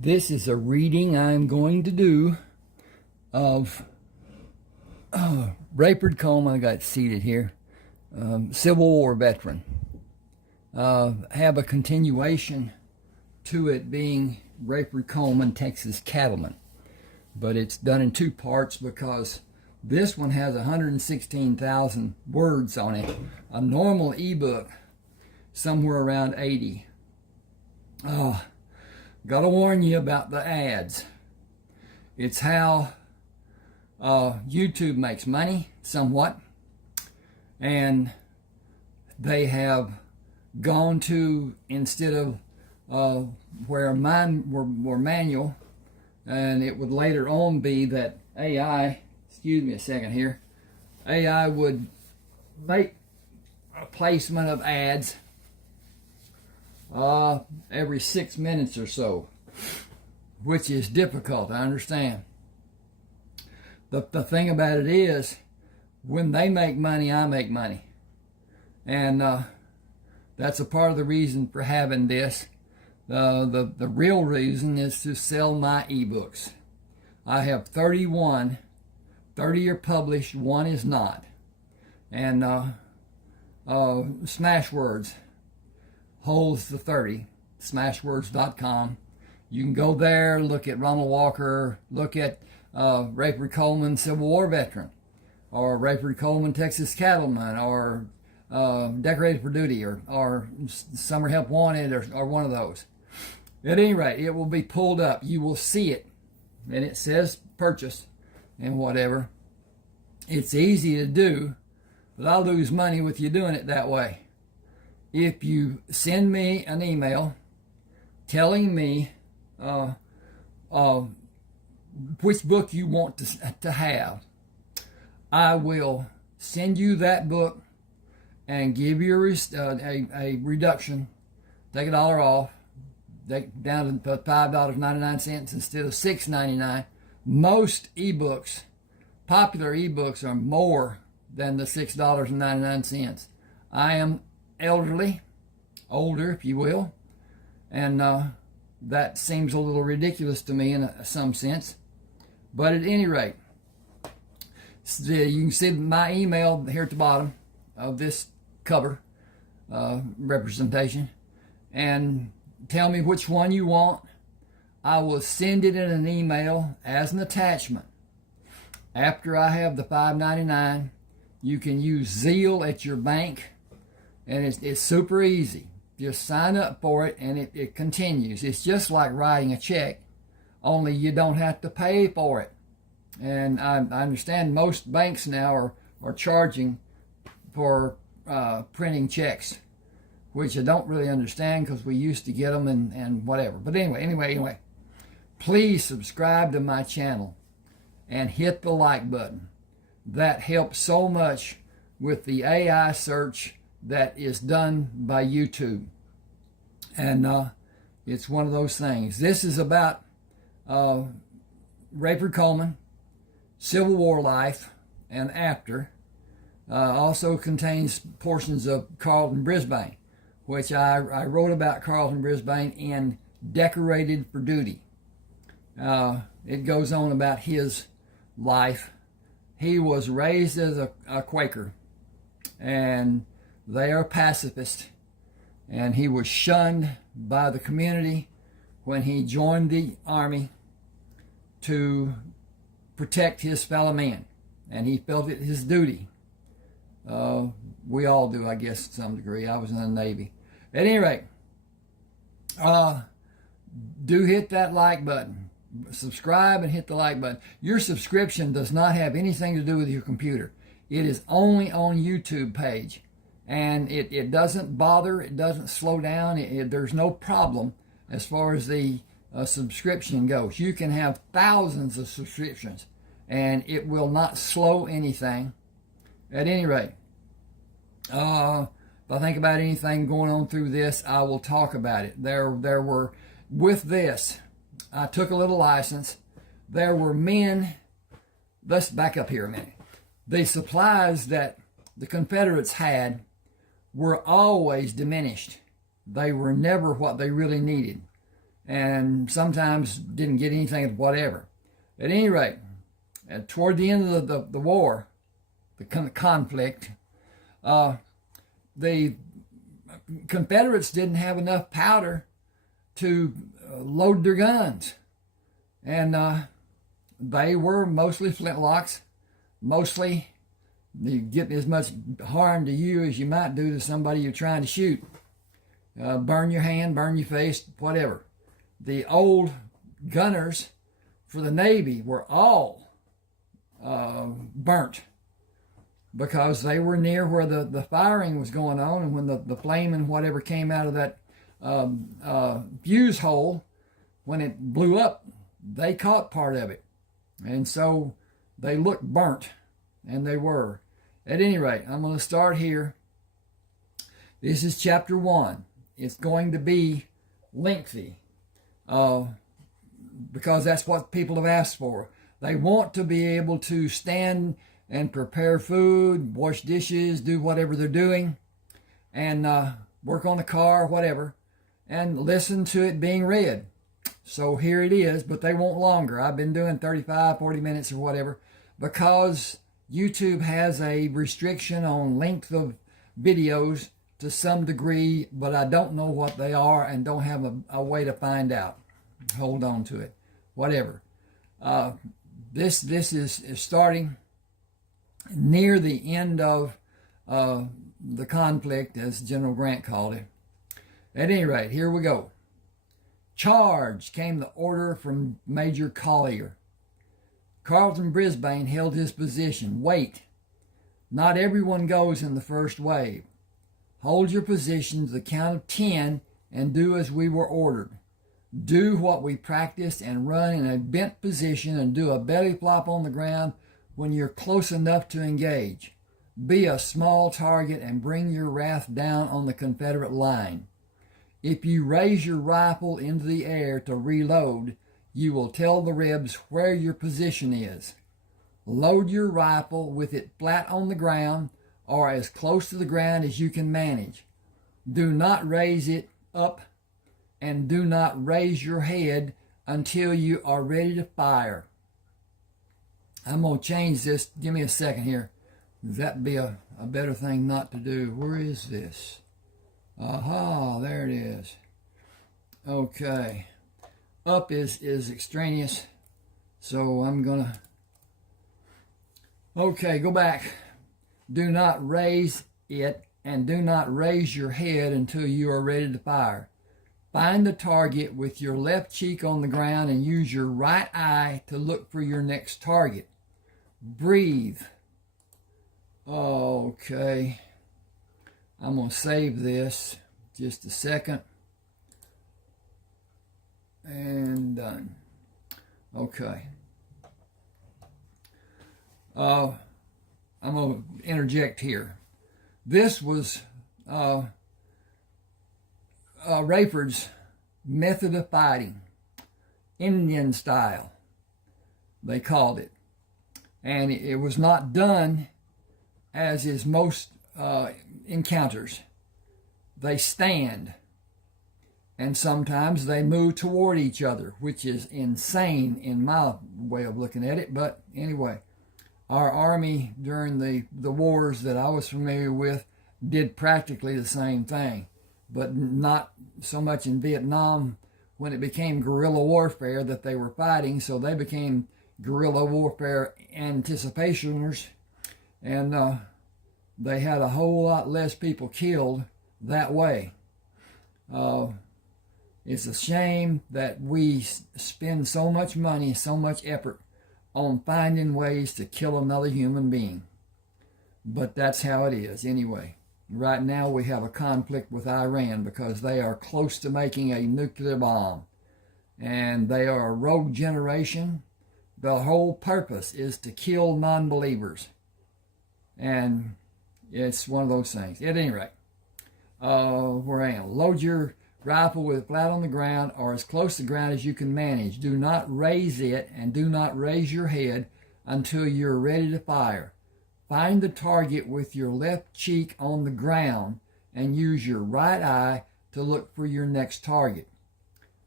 This is a reading I'm going to do of Rafe Coleman. I got it seated here. Civil War veteran. Have a continuation to it being Rafe Coleman, Texas Cattleman. But it's done in two parts because this one has 116,000 words on it. A normal ebook, somewhere around 80. Gotta warn you about the ads. It's how YouTube makes money, somewhat. And they have gone to, instead of where mine were manual, and it would later on be that AI, excuse me a second here, AI would make a placement of ads every 6 minutes or so, which is difficult, I understand. The thing about it is, when they make money, I make money. And that's a part of the reason for having this. The real reason is to sell my eBooks. I have 31. 30 are published, one is not. And Smashwords holds the 30, smashwords.com. You can go there, look at Ronald Walker, look at Rafe Coleman, Civil War veteran, or Rafe Coleman, Texas Cattleman, or Decorated for Duty, or Summer Help Wanted, or one of those. At any rate, it will be pulled up. You will see it, and it says purchase and whatever. It's easy to do, but I'll lose money with you doing it that way. If you send me an email telling me which book you want to have, I will send you that book and give you a reduction, take $1 off, down to $5.99 instead of $6.99. Most ebooks, popular ebooks, are more than the $6.99. I am elderly, older if you will, and that seems a little ridiculous to me in some sense. But at any rate, you can see my email here at the bottom of this cover representation, and tell me which one you want. I will send it in an email as an attachment. After I have the $5.99, you can use Zeal at your bank, and it's super easy. Just sign up for it, and it continues. It's just like writing a check, only you don't have to pay for it. And I understand most banks now are charging for printing checks, which I don't really understand because we used to get them and whatever. But anyway, please subscribe to my channel and hit the like button. That helps so much with the AI search that is done by YouTube. And it's one of those things. This is about Rafe Coleman, Civil War life and after. Also contains portions of Carlton Brisbane, which I wrote about Carlton Brisbane in Decorated for Duty. It goes on about his life. He was raised as a Quaker, and they are pacifist, and he was shunned by the community when he joined the army to protect his fellow man, and he felt it his duty. We all do, I guess, to some degree. I was in the Navy. At any rate, do hit that like button. Subscribe and hit the like button. Your subscription does not have anything to do with your computer. It is only on YouTube page. And it doesn't bother, it doesn't slow down, there's no problem as far as the subscription goes. You can have thousands of subscriptions and it will not slow anything. At any rate, if I think about anything going on through this, I will talk about it. There were, with this, I took a little license. There were men, let's back up here a minute. The supplies that the Confederates had were always diminished. They were never what they really needed. and sometimes didn't get anything, whatever. At any rate, toward the end of the war, the conflict, the Confederates didn't have enough powder to load their guns, and they were mostly flintlocks, mostly you get as much harm to you as you might do to somebody you're trying to shoot. Burn your hand, burn your face, whatever. The old gunners for the Navy were all burnt because they were near where the firing was going on, and when the flame and whatever came out of that fuse hole, when it blew up, they caught part of it. And so they looked burnt, and they were. At any rate, I'm going to start here. This is chapter 1. It's going to be lengthy because that's what people have asked for. They want to be able to stand and prepare food, wash dishes, do whatever they're doing, and work on the car, whatever, and listen to it being read. So here it is, but they want longer. I've been doing 35, 40 minutes or whatever because YouTube has a restriction on length of videos to some degree, but I don't know what they are and don't have a way to find out. Hold on to it. Whatever. This is starting near the end of the conflict, as General Grant called it. At any rate, here we go. Charge, came the order from Major Collier. Carlton Brisbane held his position. Wait. Not everyone goes in the first wave. Hold your position to the count of 10 and do as we were ordered. Do what we practiced and run in a bent position and do a belly flop on the ground when you're close enough to engage. Be a small target and bring your wrath down on the Confederate line. If you raise your rifle into the air to reload, you will tell the Rebs where your position is. Load your rifle with it flat on the ground or as close to the ground as you can manage. Do not raise it up and do not raise your head until you are ready to fire. I'm going to change this. Give me a second here. That'd be a better thing not to do. Where is this? Aha, there it is. Okay. Up is extraneous. So I'm going to... Okay, go back. Do not raise it and do not raise your head until you are ready to fire. Find the target with your left cheek on the ground and use your right eye to look for your next target. Breathe. Okay. I'm going to save this. Just a second. And done. Okay. I'm going to interject here. This was Rayford's method of fighting, Indian style, they called it. And it was not done as is most encounters. They stand, and sometimes they move toward each other, which is insane in my way of looking at it. But anyway, our army during the wars that I was familiar with did practically the same thing, but not so much in Vietnam when it became guerrilla warfare that they were fighting, so they became guerrilla warfare anticipationers, and they had a whole lot less people killed that way. It's a shame that we spend so much money, so much effort on finding ways to kill another human being. But that's how it is anyway. Right now we have a conflict with Iran because they are close to making a nuclear bomb. And they are a rogue generation. The whole purpose is to kill non-believers. And it's one of those things. At any rate, where I am. Load your rifle with it flat on the ground or as close to the ground as you can manage. Do not raise it and do not raise your head until you're ready to fire. Find the target with your left cheek on the ground and use your right eye to look for your next target.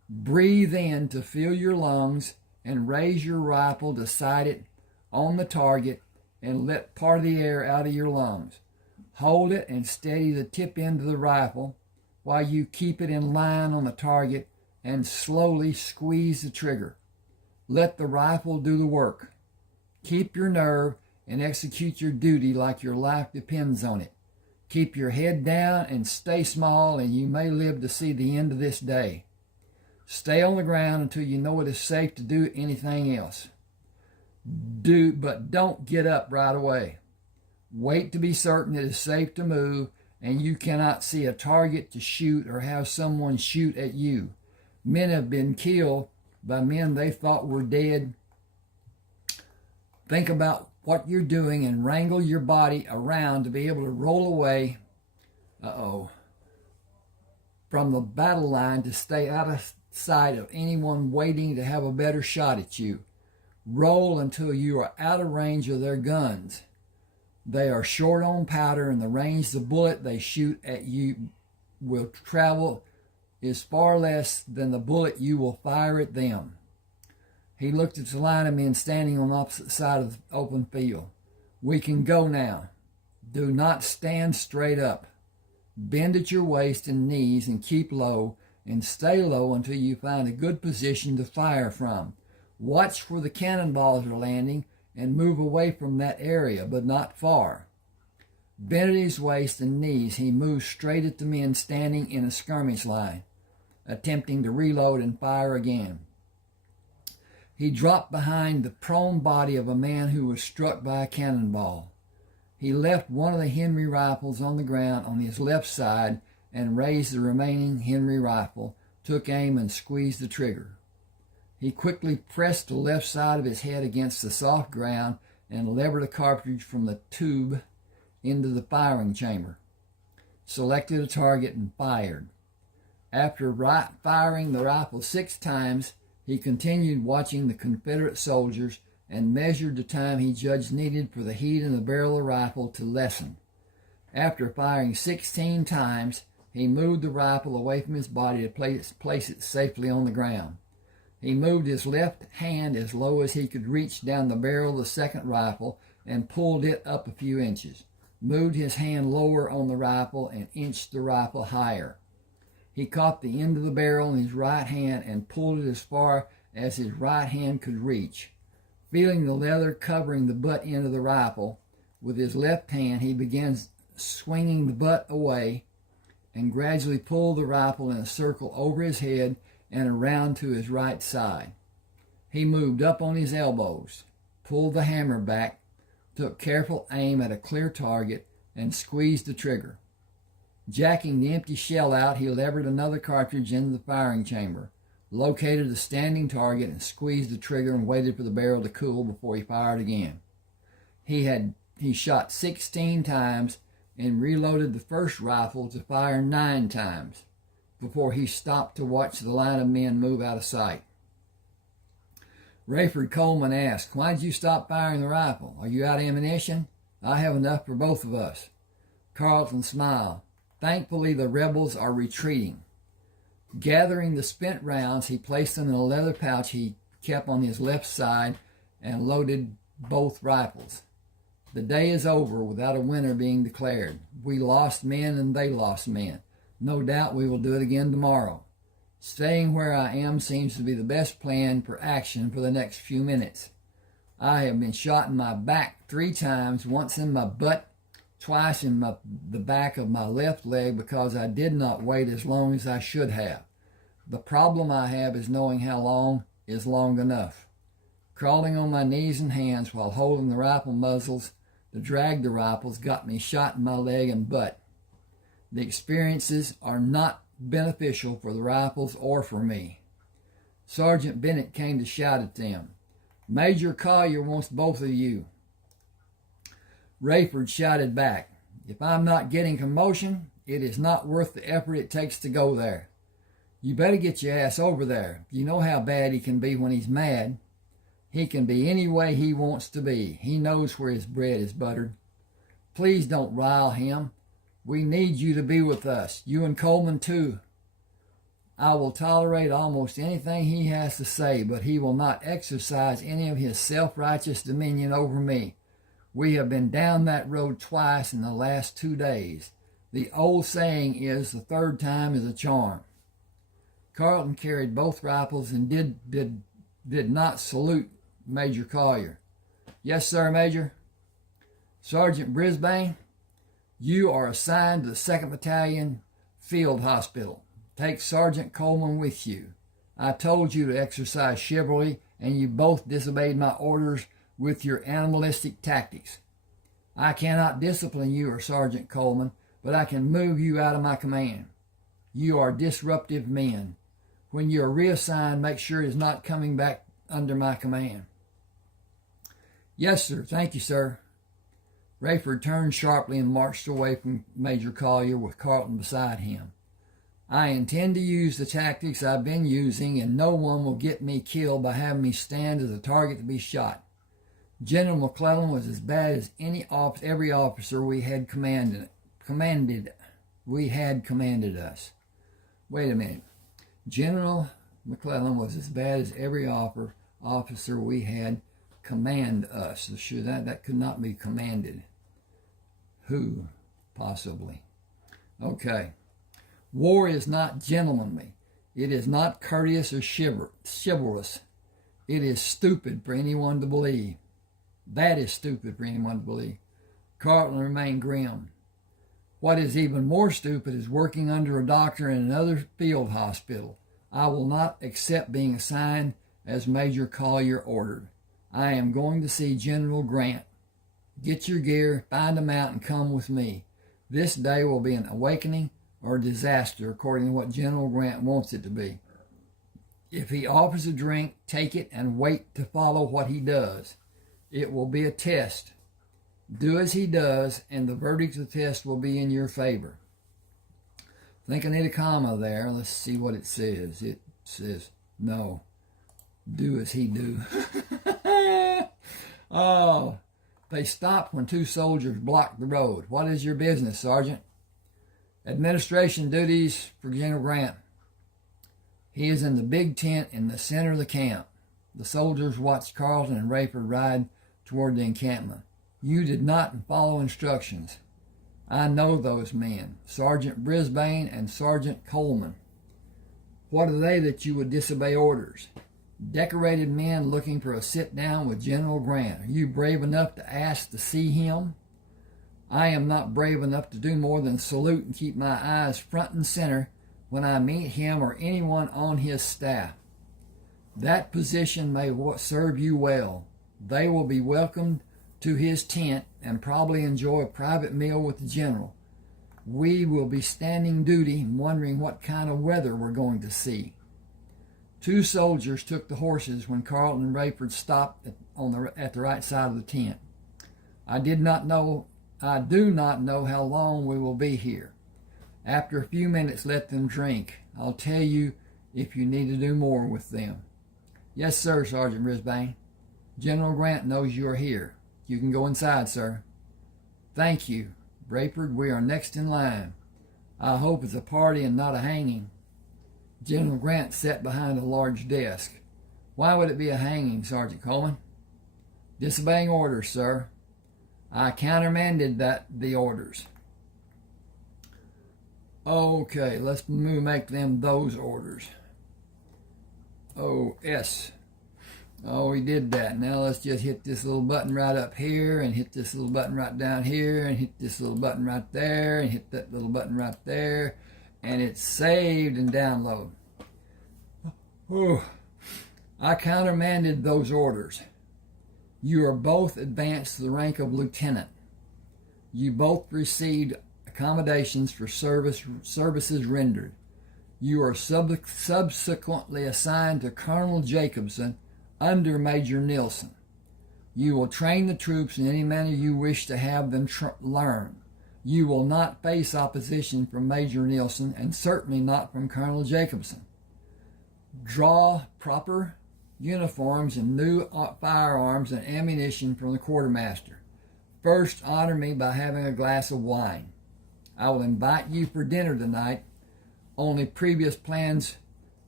Breathe in to fill your lungs and raise your rifle to sight it on the target and let part of the air out of your lungs. Hold it and steady the tip end of the rifle while you keep it in line on the target and slowly squeeze the trigger. Let the rifle do the work. Keep your nerve and execute your duty like your life depends on it. Keep your head down and stay small, and you may live to see the end of this day. Stay on the ground until you know it is safe to do anything else. But don't get up right away. Wait to be certain it is safe to move and you cannot see a target to shoot or have someone shoot at you. Men have been killed by men they thought were dead. Think about what you're doing and wrangle your body around to be able to roll away from the battle line to stay out of sight of anyone waiting to have a better shot at you. Roll until you are out of range of their guns. They are short on powder, and the range the bullet they shoot at you will travel is far less than the bullet you will fire at them. He looked at the line of men standing on the opposite side of the open field. We can go now. Do not stand straight up. Bend at your waist and knees and keep low, and stay low until you find a good position to fire from. Watch where the cannonballs are landing and move away from that area, but not far. Bent at his waist and knees, he moved straight at the men standing in a skirmish line, attempting to reload and fire again. He dropped behind the prone body of a man who was struck by a cannonball. He left one of the Henry rifles on the ground on his left side and raised the remaining Henry rifle, took aim and squeezed the trigger. He quickly pressed the left side of his head against the soft ground and levered a cartridge from the tube into the firing chamber, selected a target and fired. After firing the rifle 6 times, he continued watching the Confederate soldiers and measured the time he judged needed for the heat in the barrel of the rifle to lessen. After firing 16 times, he moved the rifle away from his body to place it safely on the ground. He moved his left hand as low as he could reach down the barrel of the second rifle and pulled it up a few inches. Moved his hand lower on the rifle and inched the rifle higher. He caught the end of the barrel in his right hand and pulled it as far as his right hand could reach. Feeling the leather covering the butt end of the rifle, with his left hand he began swinging the butt away and gradually pulled the rifle in a circle over his head and around to his right side. He moved up on his elbows, pulled the hammer back, took careful aim at a clear target, and squeezed the trigger. Jacking the empty shell out, he levered another cartridge into the firing chamber, located a standing target, and squeezed the trigger and waited for the barrel to cool before he fired again. He shot 16 times and reloaded the first rifle to fire 9 times before he stopped to watch the line of men move out of sight. Rafe Coleman asked, "Why did you stop firing the rifle? Are you out of ammunition? I have enough for both of us." Carlton smiled. "Thankfully, the rebels are retreating." Gathering the spent rounds, he placed them in a leather pouch he kept on his left side and loaded both rifles. The day is over without a winner being declared. We lost men and they lost men. No doubt we will do it again tomorrow. Staying where I am seems to be the best plan for action for the next few minutes. I have been shot in my back 3 times, once in my butt, twice in the back of my left leg because I did not wait as long as I should have. The problem I have is knowing how long is long enough. Crawling on my knees and hands while holding the rifle muzzles to drag the rifles got me shot in my leg and butt. The experiences are not beneficial for the rifles or for me. Sergeant Bennett came to shout at them, "Major Collier wants both of you." Rayford shouted back, "If I'm not getting commotion, it is not worth the effort it takes to go there. You better get your ass over there. You know how bad he can be when he's mad. He can be any way he wants to be. He knows where his bread is buttered. Please don't rile him. We need you to be with us. You and Coleman, too." I will tolerate almost anything he has to say, but he will not exercise any of his self-righteous dominion over me. We have been down that road twice in the last 2 days. The old saying is, the third time is a charm. Carlton carried both rifles and did not salute Major Collier. Yes, sir, Major. Sergeant Brisbane, you are assigned to the 2nd Battalion Field Hospital. Take Sergeant Coleman with you. I told you to exercise chivalry, and you both disobeyed my orders with your animalistic tactics. I cannot discipline you or Sergeant Coleman, but I can move you out of my command. You are disruptive men. When you are reassigned, make sure it is not coming back under my command. Yes, sir. Thank you, sir. Rayford turned sharply and marched away from Major Collier with Carlton beside him. I intend to use the tactics I've been using, and no one will get me killed by having me stand as a target to be shot. General McClellan was as bad as every officer we had commanded us. Wait a minute. General McClellan was as bad as every officer we had command us. So sure, that could not be commanded. Who? Possibly. Okay. War is not gentlemanly. It is not courteous or chivalrous. It is stupid for anyone to believe. That is stupid for anyone to believe. Carlton remained grim. What is even more stupid is working under a doctor in another field hospital. I will not accept being assigned as Major Collier ordered. I am going to see General Grant. Get your gear, find him out, and come with me. This day will be an awakening or disaster according to what General Grant wants it to be. If he offers a drink, take it and wait to follow what he does. It will be a test. Do as he does, and the verdict of the test will be in your favor. I think I need a comma there. Let's see what it says. It says, no, do as he do. Oh, they stopped when 2 soldiers blocked the road. What is your business, Sergeant? Administration duties for General Grant. He is in the big tent in the center of the camp. The soldiers watched Carlton and Rayford ride toward the encampment. You did not follow instructions. I know those men, Sergeant Brisbane and Sergeant Coleman. What are they that you would disobey orders? Decorated men looking for a sit-down with General Grant. Are you brave enough to ask to see him? I am not brave enough to do more than salute and keep my eyes front and center when I meet him or anyone on his staff. That position may serve you well. They will be welcomed to his tent and probably enjoy a private meal with the general. We will be standing duty and wondering what kind of weather we're going to see. 2 soldiers took the horses when Carlton and Rayford stopped at the right side of the tent. I do not know how long we will be here. After a few minutes, let them drink. I'll tell you if you need to do more with them. Yes, sir, Sergeant Brisbane. General Grant knows you are here. You can go inside, sir. Thank you. Rayford, we are next in line. I hope it's a party and not a hanging. General Grant sat behind a large desk. Why would it be a hanging, Sergeant Coleman? Disobeying orders, sir. I countermanded the orders. Okay, let's make them those orders. Oh, S. Oh, we did that. Now let's just hit this little button right up here, and hit this little button right down here, and hit this little button right there, and hit that little button right there, and it's saved and download. Oh, I countermanded those orders. You are both advanced to the rank of lieutenant. You both received accommodations for services rendered. You are subsequently assigned to Colonel Jacobson under Major Nilsson. You will train the troops in any manner you wish to have them learn. You will not face opposition from Major Nilsson, and certainly not from Colonel Jacobson. Draw proper uniforms and new firearms and ammunition from the quartermaster. First, honor me by having a glass of wine. I will invite you for dinner tonight. Only previous plans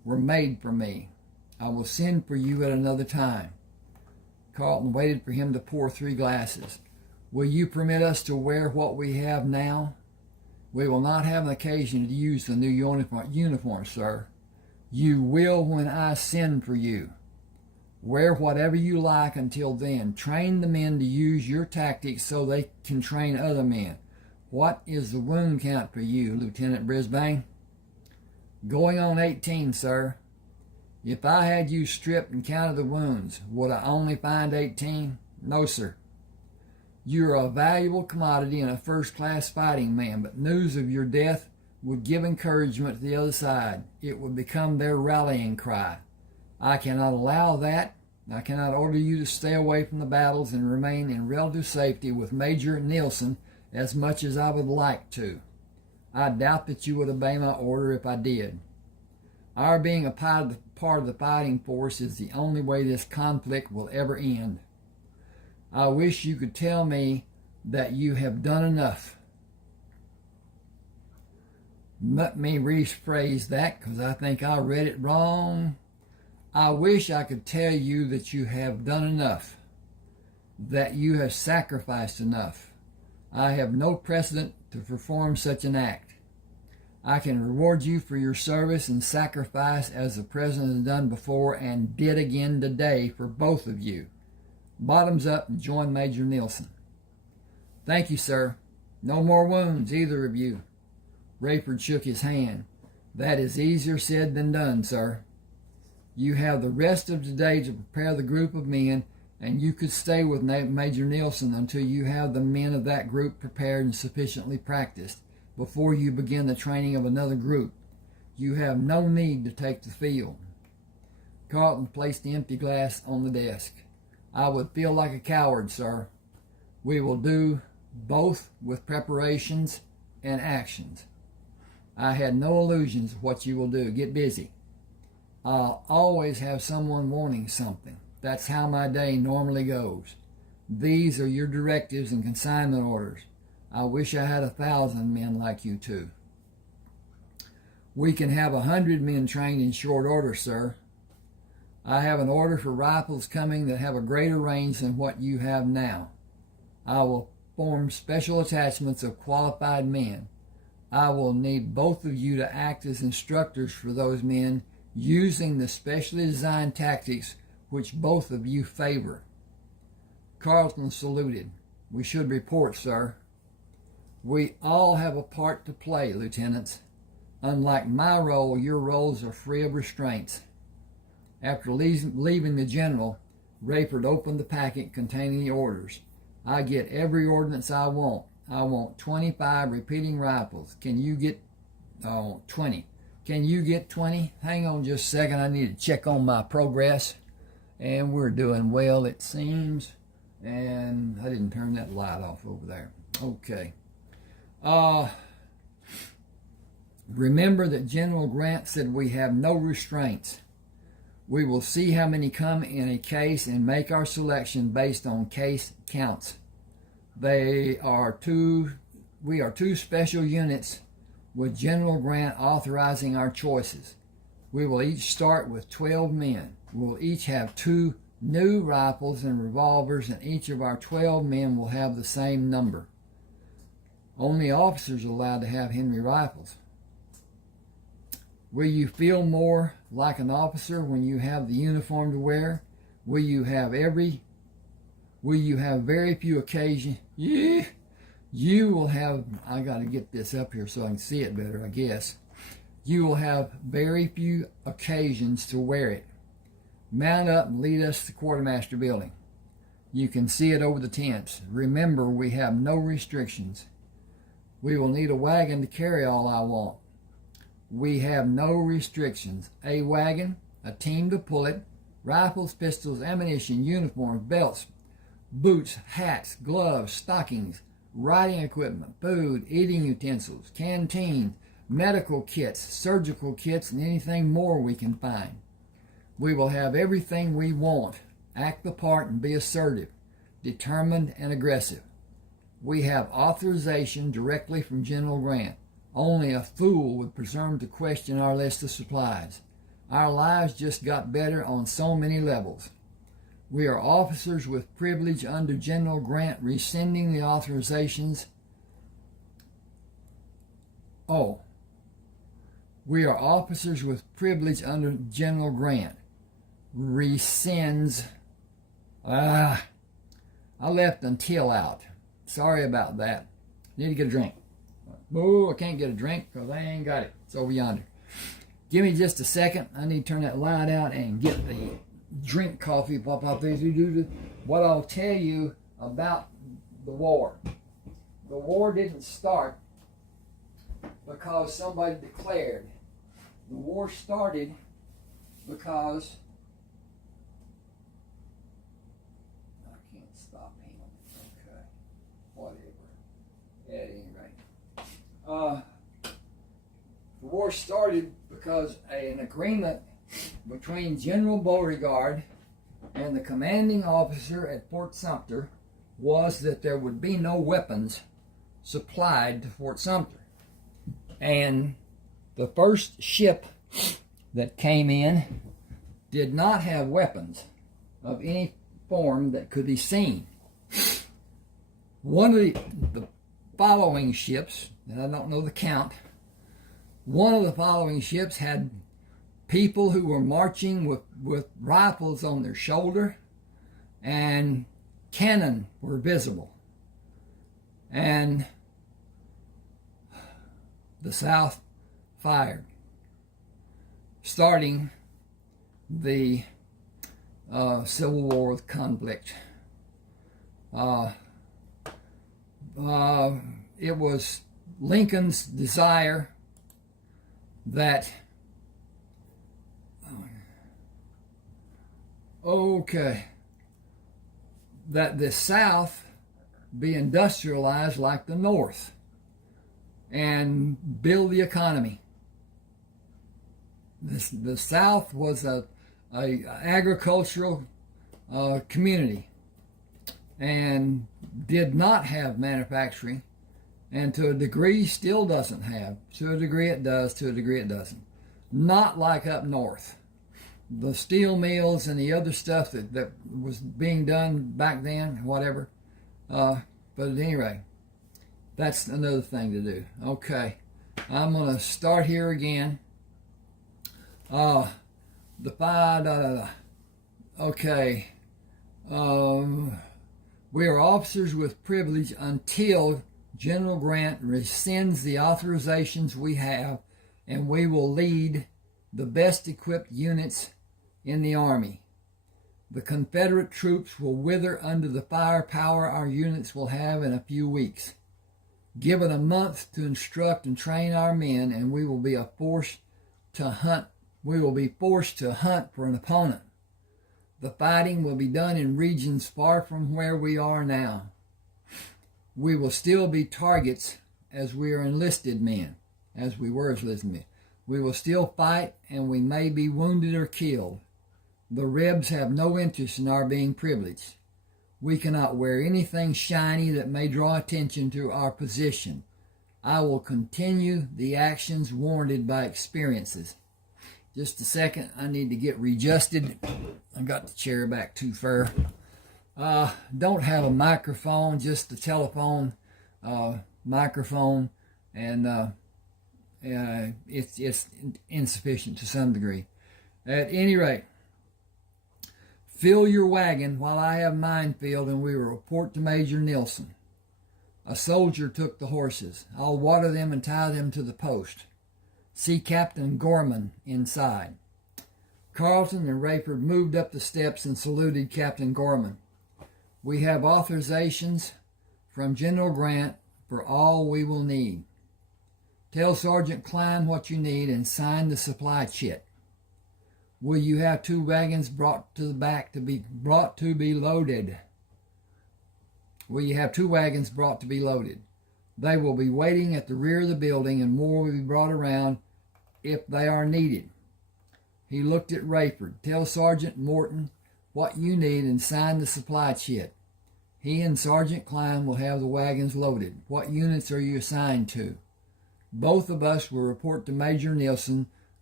were made for me. I will send for you at another time." Carlton waited for him to pour 3 glasses. "Will you permit us to wear what we have now?" "We will not have an occasion to use the new uniform, sir." "You will when I send for you. Wear whatever you like until then. Train the men to use your tactics so they can train other men. What is the wound count for you, Lieutenant Brisbane?" "Going on 18, sir." "If I had you stripped and counted the wounds, would I only find 18? "No, sir." "You're a valuable commodity and a first-class fighting man, but news of your death would give encouragement to the other side. It would become their rallying cry. I cannot allow that. I cannot order you to stay away from the battles and remain in relative safety with Major Nielsen as much as I would like to. I doubt that you would obey my order if I did. Our being a part of the fighting force is the only way this conflict will ever end. I wish you could tell me that you have done enough." Let me rephrase that because I think I read it wrong. "I wish I could tell you that you have done enough, that you have sacrificed enough. I have no precedent to perform such an act. I can reward you for your service and sacrifice as the President has done before and did again today for both of you. Bottoms up and join Major Nielsen." "Thank you, sir. No more wounds, either of you." Rayford shook his hand. "That is easier said than done, sir. You have the rest of today to prepare the group of men, and you could stay with Major Nielsen until you have the men of that group prepared and sufficiently practiced before you begin the training of another group. You have no need to take the field." Carlton placed the empty glass on the desk. "I would feel like a coward, sir. We will do both with preparations and actions. I had no illusions of what you will do. Get busy. I'll always have someone wanting something. That's how my day normally goes. These are your directives and consignment orders. I wish I had 1,000 men like you two." "We can have 100 men trained in short order, sir. I have an order for rifles coming that have a greater range than what you have now. I will form special attachments of qualified men. I will need both of you to act as instructors for those men using the specially designed tactics which both of you favor." Carlton saluted. "We should report, sir." "We all have a part to play, lieutenants. Unlike my role, your roles are free of restraints." After leaving the general, Rayford opened the packet containing the orders. "I get every ordnance I want. I want 25 repeating rifles. Can you get 20? Can you get 20? Hang on just a second. I need to check on my progress." And we're doing well, it seems. And I didn't turn that light off over there. Okay. Remember that General Grant said we have no restraints. We will see how many come in a case and make our selection based on case counts. We are two special units with General Grant authorizing our choices. We will each start with 12 men. We will each have 2 new rifles and revolvers, and each of our 12 men will have the same number. Only officers are allowed to have Henry rifles. Will you feel more like an officer when you have the uniform to wear? Will you have very few occasions? You will have, I got to get this up here so I can see it better, I guess. You will have very few occasions to wear it. Mount up and lead us to the quartermaster building. You can see it over the tents. Remember, we have no restrictions. We will need a wagon to carry all I want. We have no restrictions. A wagon, a team to pull it, rifles, pistols, ammunition, uniforms, belts, boots, hats, gloves, stockings, riding equipment, food, eating utensils, canteen, medical kits, surgical kits, and anything more we can find. We will have everything we want. Act the part and be assertive, determined, and aggressive. We have authorization directly from General Grant. Only a fool would presume to question our list of supplies. Our lives just got better on so many levels. We are officers with privilege under General Grant rescinding the authorizations. Oh, we are officers with privilege under General Grant. Rescinds. I left until out. Sorry about that. Need to get a drink. Oh, I can't get a drink because I ain't got it. It's over yonder. Give me just a second. I need to turn that light out and get the drink coffee. What I'll tell you about the war. The war didn't start because somebody declared. The war started because I can't stop him. Okay, whatever. At any rate, the war started because an agreement between General Beauregard and the commanding officer at Fort Sumter was that there would be no weapons supplied to Fort Sumter. And the first ship that came in did not have weapons of any form that could be seen. One of the following ships, and I don't know the count, one of the following ships had people who were marching with rifles on their shoulder, and cannon were visible. And the South fired, starting the Civil War with conflict. It was Lincoln's desire that that the South be industrialized like the North and build the economy. The South was a agricultural community and did not have manufacturing, and to a degree still doesn't have. To a degree it does, to a degree it doesn't. Not like up north. The steel mills and the other stuff that was being done back then, whatever. But at any rate, that's another thing to do. Okay, I'm going to start here again. Okay. We are officers with privilege until General Grant rescinds the authorizations we have, and we will lead the best equipped units in the Army. The Confederate troops will wither under the firepower our units will have in a few weeks. Given a month to instruct and train our men, and we will be forced to hunt for an opponent. The fighting will be done in regions far from where we are now. We will still be targets as we are enlisted men, as we were enlisted men. We will still fight, and we may be wounded or killed. The Rebs have no interest in our being privileged. We cannot wear anything shiny that may draw attention to our position. I will continue the actions warranted by experiences. Just a second, I need to get readjusted. I got the chair back too far. Don't have a microphone, just the telephone microphone, and it's insufficient to some degree. At any rate, fill your wagon while I have mine filled, and we will report to Major Nilsson. A soldier took the horses. I'll water them and tie them to the post. See Captain Gorman inside. Carlton and Rayford moved up the steps and saluted Captain Gorman. We have authorizations from General Grant for all we will need. Tell Sergeant Klein what you need and sign the supply chit. Will you have 2 wagons brought to the back to be loaded? Will you have 2 wagons brought to be loaded? They will be waiting at the rear of the building, and more will be brought around if they are needed. He looked at Rayford. Tell Sergeant Morton what you need and sign the supply chit. He and Sergeant Klein will have the wagons loaded. What units are you assigned to? Both of us will report to Major Nilsson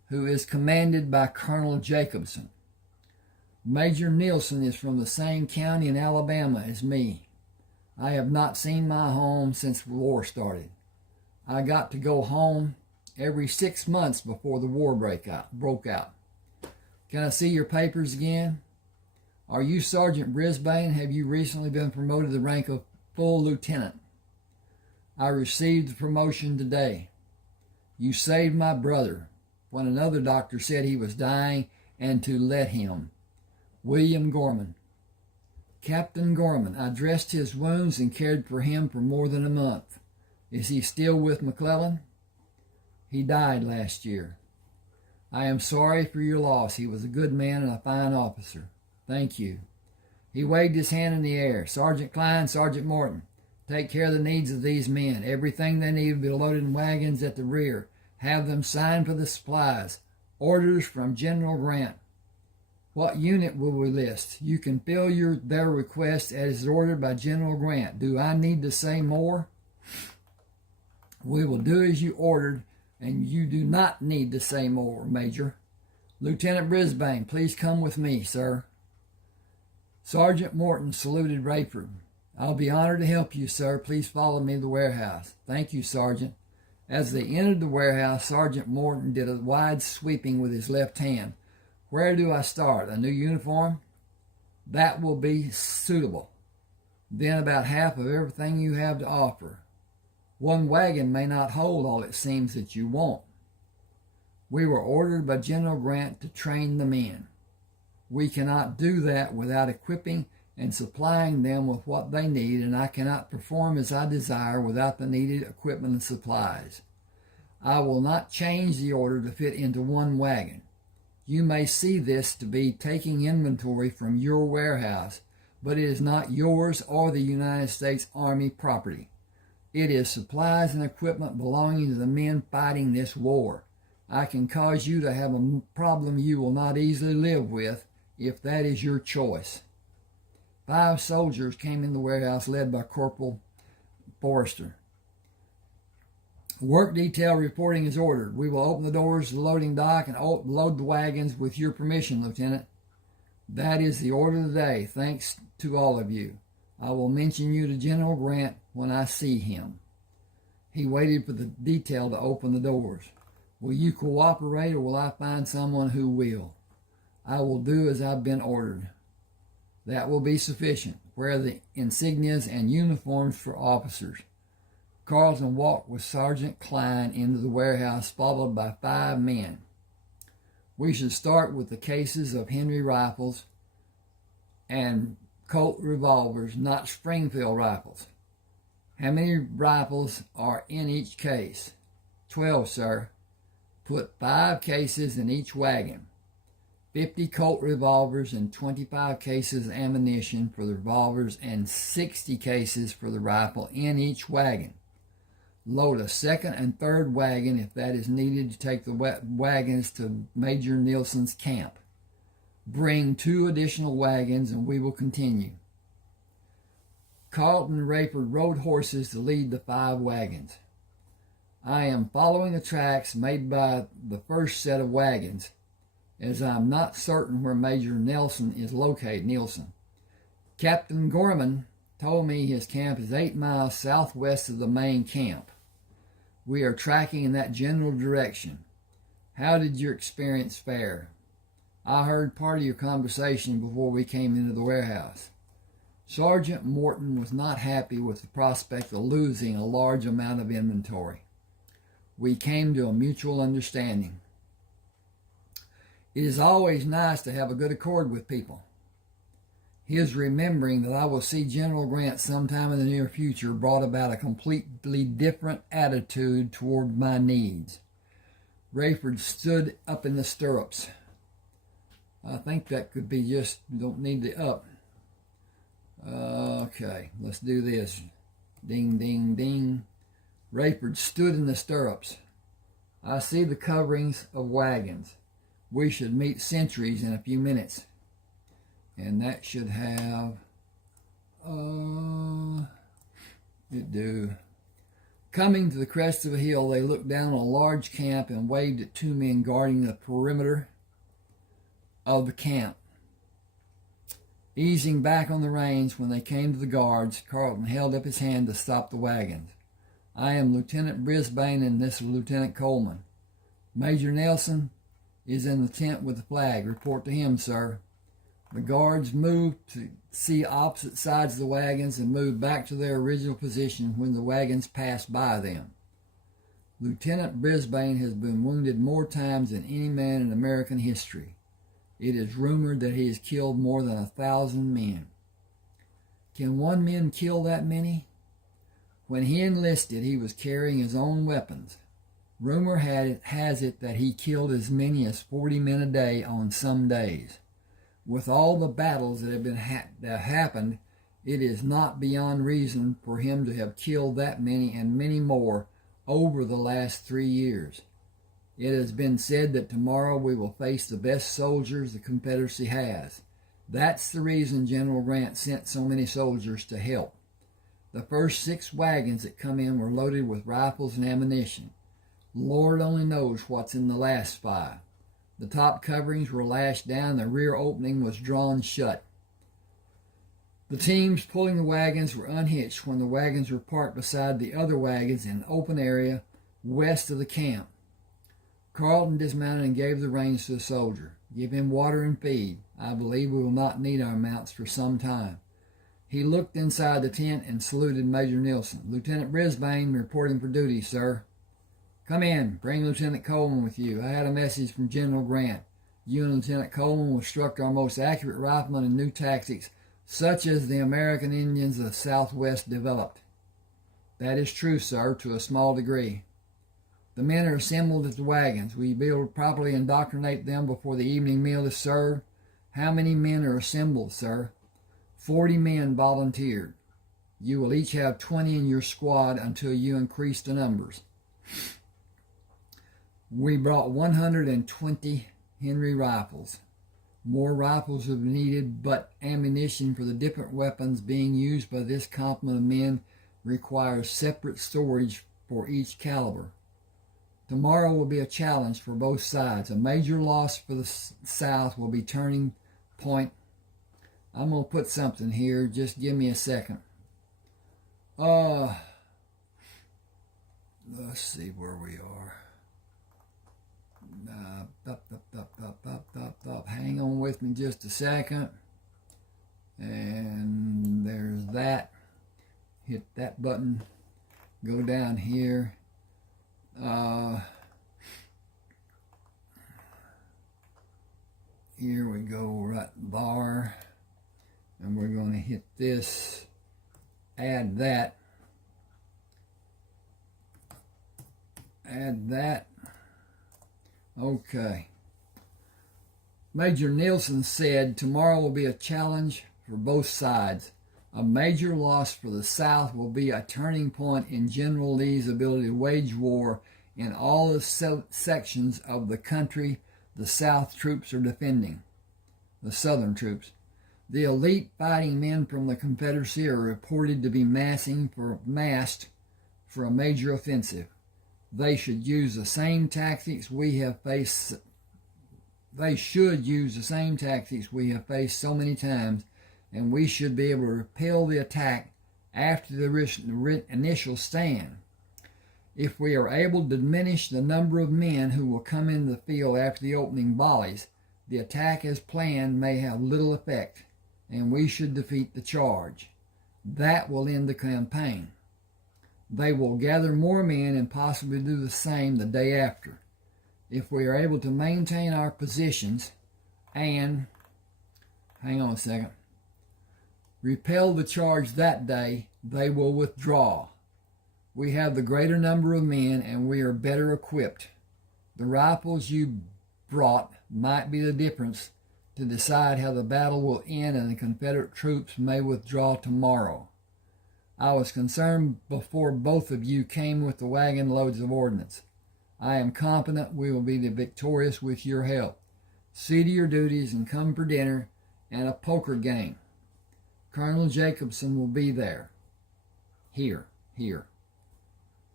who is commanded by Colonel Jacobson. Major Nielsen is from the same county in Alabama as me. I have not seen my home since the war started. I got to go home every 6 months before the war broke out. Can I see your papers again? Are you Sergeant Brisbane? Have you recently been promoted to the rank of full lieutenant? I received the promotion today. You saved my brother when another doctor said he was dying and to let him. William Gorman. Captain Gorman, I dressed his wounds and cared for him for more than a month. Is he still with McClellan? He died last year. I am sorry for your loss. He was a good man and a fine officer. Thank you. He waved his hand in the air. Sergeant Klein, Sergeant Morton, take care of the needs of these men. Everything they need will be loaded in wagons at the rear. Have them sign for the supplies. Orders from General Grant. What unit will we list? You can fill their request as ordered by General Grant. Do I need to say more? We will do as you ordered, and you do not need to say more, Major. Lieutenant Brisbane, please come with me, sir. Sergeant Morton saluted Rayford. I'll be honored to help you, sir. Please follow me to the warehouse. Thank you, Sergeant. As they entered the warehouse, Sergeant Morton did a wide sweeping with his left hand. Where do I start? A new uniform? That will be suitable. Then about half of everything you have to offer. One wagon may not hold all it seems that you want. We were ordered by General Grant to train the men. We cannot do that without equipping and supplying them with what they need, and I cannot perform as I desire without the needed equipment and supplies. I will not change the order to fit into one wagon. You may see this to be taking inventory from your warehouse, but it is not yours or the United States Army property. It is supplies and equipment belonging to the men fighting this war. I can cause you to have a problem you will not easily live with if that is your choice. 5 soldiers came in the warehouse led by Corporal Forrester. Work detail reporting is ordered. We will open the doors to the loading dock and load the wagons with your permission, Lieutenant. That is the order of the day. Thanks to all of you. I will mention you to General Grant when I see him. He waited for the detail to open the doors. Will you cooperate, or will I find someone who will? I will do as I've been ordered. That will be sufficient. Wear the insignias and uniforms for officers. Carlton walked with Sergeant Klein into the warehouse, followed by 5 men. We should start with the cases of Henry rifles and Colt revolvers, not Springfield rifles. How many rifles are in each case? 12, sir. Put 5 cases in each wagon. 50 Colt revolvers and 25 cases of ammunition for the revolvers and 60 cases for the rifle in each wagon. Load a second and third wagon if that is needed to take the wagons to Major Nielsen's camp. Bring 2 additional wagons and we will continue. Carlton and Rayford rode horses to lead the 5 wagons. I am following the tracks made by the first set of wagons, as I am not certain where Major Nielsen is located. Captain Gorman told me his camp is 8 miles southwest of the main camp. We are tracking in that general direction. How did your experience fare? I heard part of your conversation before we came into the warehouse. Sergeant Morton was not happy with the prospect of losing a large amount of inventory. We came to a mutual understanding. It is always nice to have a good accord with people. His remembering that I will see General Grant sometime in the near future brought about a completely different attitude toward my needs. Rayford stood up in the stirrups. I think that could be just, don't need the up. Okay, let's do this. Ding, ding, ding. Rayford stood in the stirrups. I see the coverings of wagons. We should meet sentries in a few minutes. And that should have, it do. Coming to the crest of a hill, they looked down on a large camp and waved at two men guarding the perimeter of the camp. Easing back on the reins when they came to the guards, Carlton held up his hand to stop the wagons. "I am Lieutenant Brisbane, and this is Lieutenant Coleman. Major Nelson is in the tent with the flag. Report to him, sir." The guards moved to see opposite sides of the wagons and moved back to their original position when the wagons passed by them. "Lieutenant Brisbane has been wounded more times than any man in American history. It is rumored that he has killed more than 1,000 men." Can one man kill that many? When he enlisted, he was carrying his own weapons. Rumor has it that he killed as many as 40 men a day on some days. With all the battles that have happened, it is not beyond reason for him to have killed that many and many more over the last 3 years. It has been said that tomorrow we will face the best soldiers the Confederacy has. That's the reason General Grant sent so many soldiers to help. The first 6 wagons that come in were loaded with rifles and ammunition. Lord only knows what's in the last 5. The top coverings were lashed down, the rear opening was drawn shut. The teams pulling the wagons were unhitched when the wagons were parked beside the other wagons in an open area west of the camp. Carlton dismounted and gave the reins to the soldier. "Give him water and feed. I believe we will not need our mounts for some time." He looked inside the tent and saluted Major Nelson. "Lieutenant Brisbane reporting for duty, sir." "Come in. Bring Lieutenant Coleman with you. I had a message from General Grant. You and Lieutenant Coleman will instruct our most accurate riflemen in new tactics, such as the American Indians of the Southwest developed." "That is true, sir, to a small degree." "The men are assembled at the wagons. Will you be able to properly indoctrinate them before the evening meal is served?" "How many men are assembled, sir?" 40 men volunteered. You will each have 20 in your squad until you increase the numbers. We brought 120 Henry rifles. More rifles will be needed, but ammunition for the different weapons being used by this complement of men requires separate storage for each caliber. Tomorrow will be a challenge for both sides. A major loss for the South will be turning point. I'm going to put something here. Just give me a second. Let's see where we are. Hang on with me just a second. And there's that. Hit that button. Go down here. Here we go, right bar. And we're going to hit this. Add that. Add that. Okay. Major Nelson said, tomorrow will be a challenge for both sides. A major loss for the South will be a turning point in General Lee's ability to wage war in all the sections of the country the South troops are defending, the Southern troops. The elite fighting men from the Confederacy are reported to be massed for a major offensive. They should use the same tactics we have faced. They should use the same tactics we have faced so many times, and we should be able to repel the attack after the initial stand. If we are able to diminish the number of men who will come into the field after the opening volleys, the attack as planned may have little effect, and we should defeat the charge. That will end the campaign. They will gather more men and possibly do the same the day after. If we are able to maintain our positions and, hang on a second, repel the charge that day, they will withdraw. We have the greater number of men and we are better equipped. The rifles you brought might be the difference to decide how the battle will end, and the Confederate troops may withdraw tomorrow. I was concerned before both of you came with the wagon loads of ordnance. I am confident we will be victorious with your help. See to your duties and come for dinner and a poker game. Colonel Jacobson will be there. Here.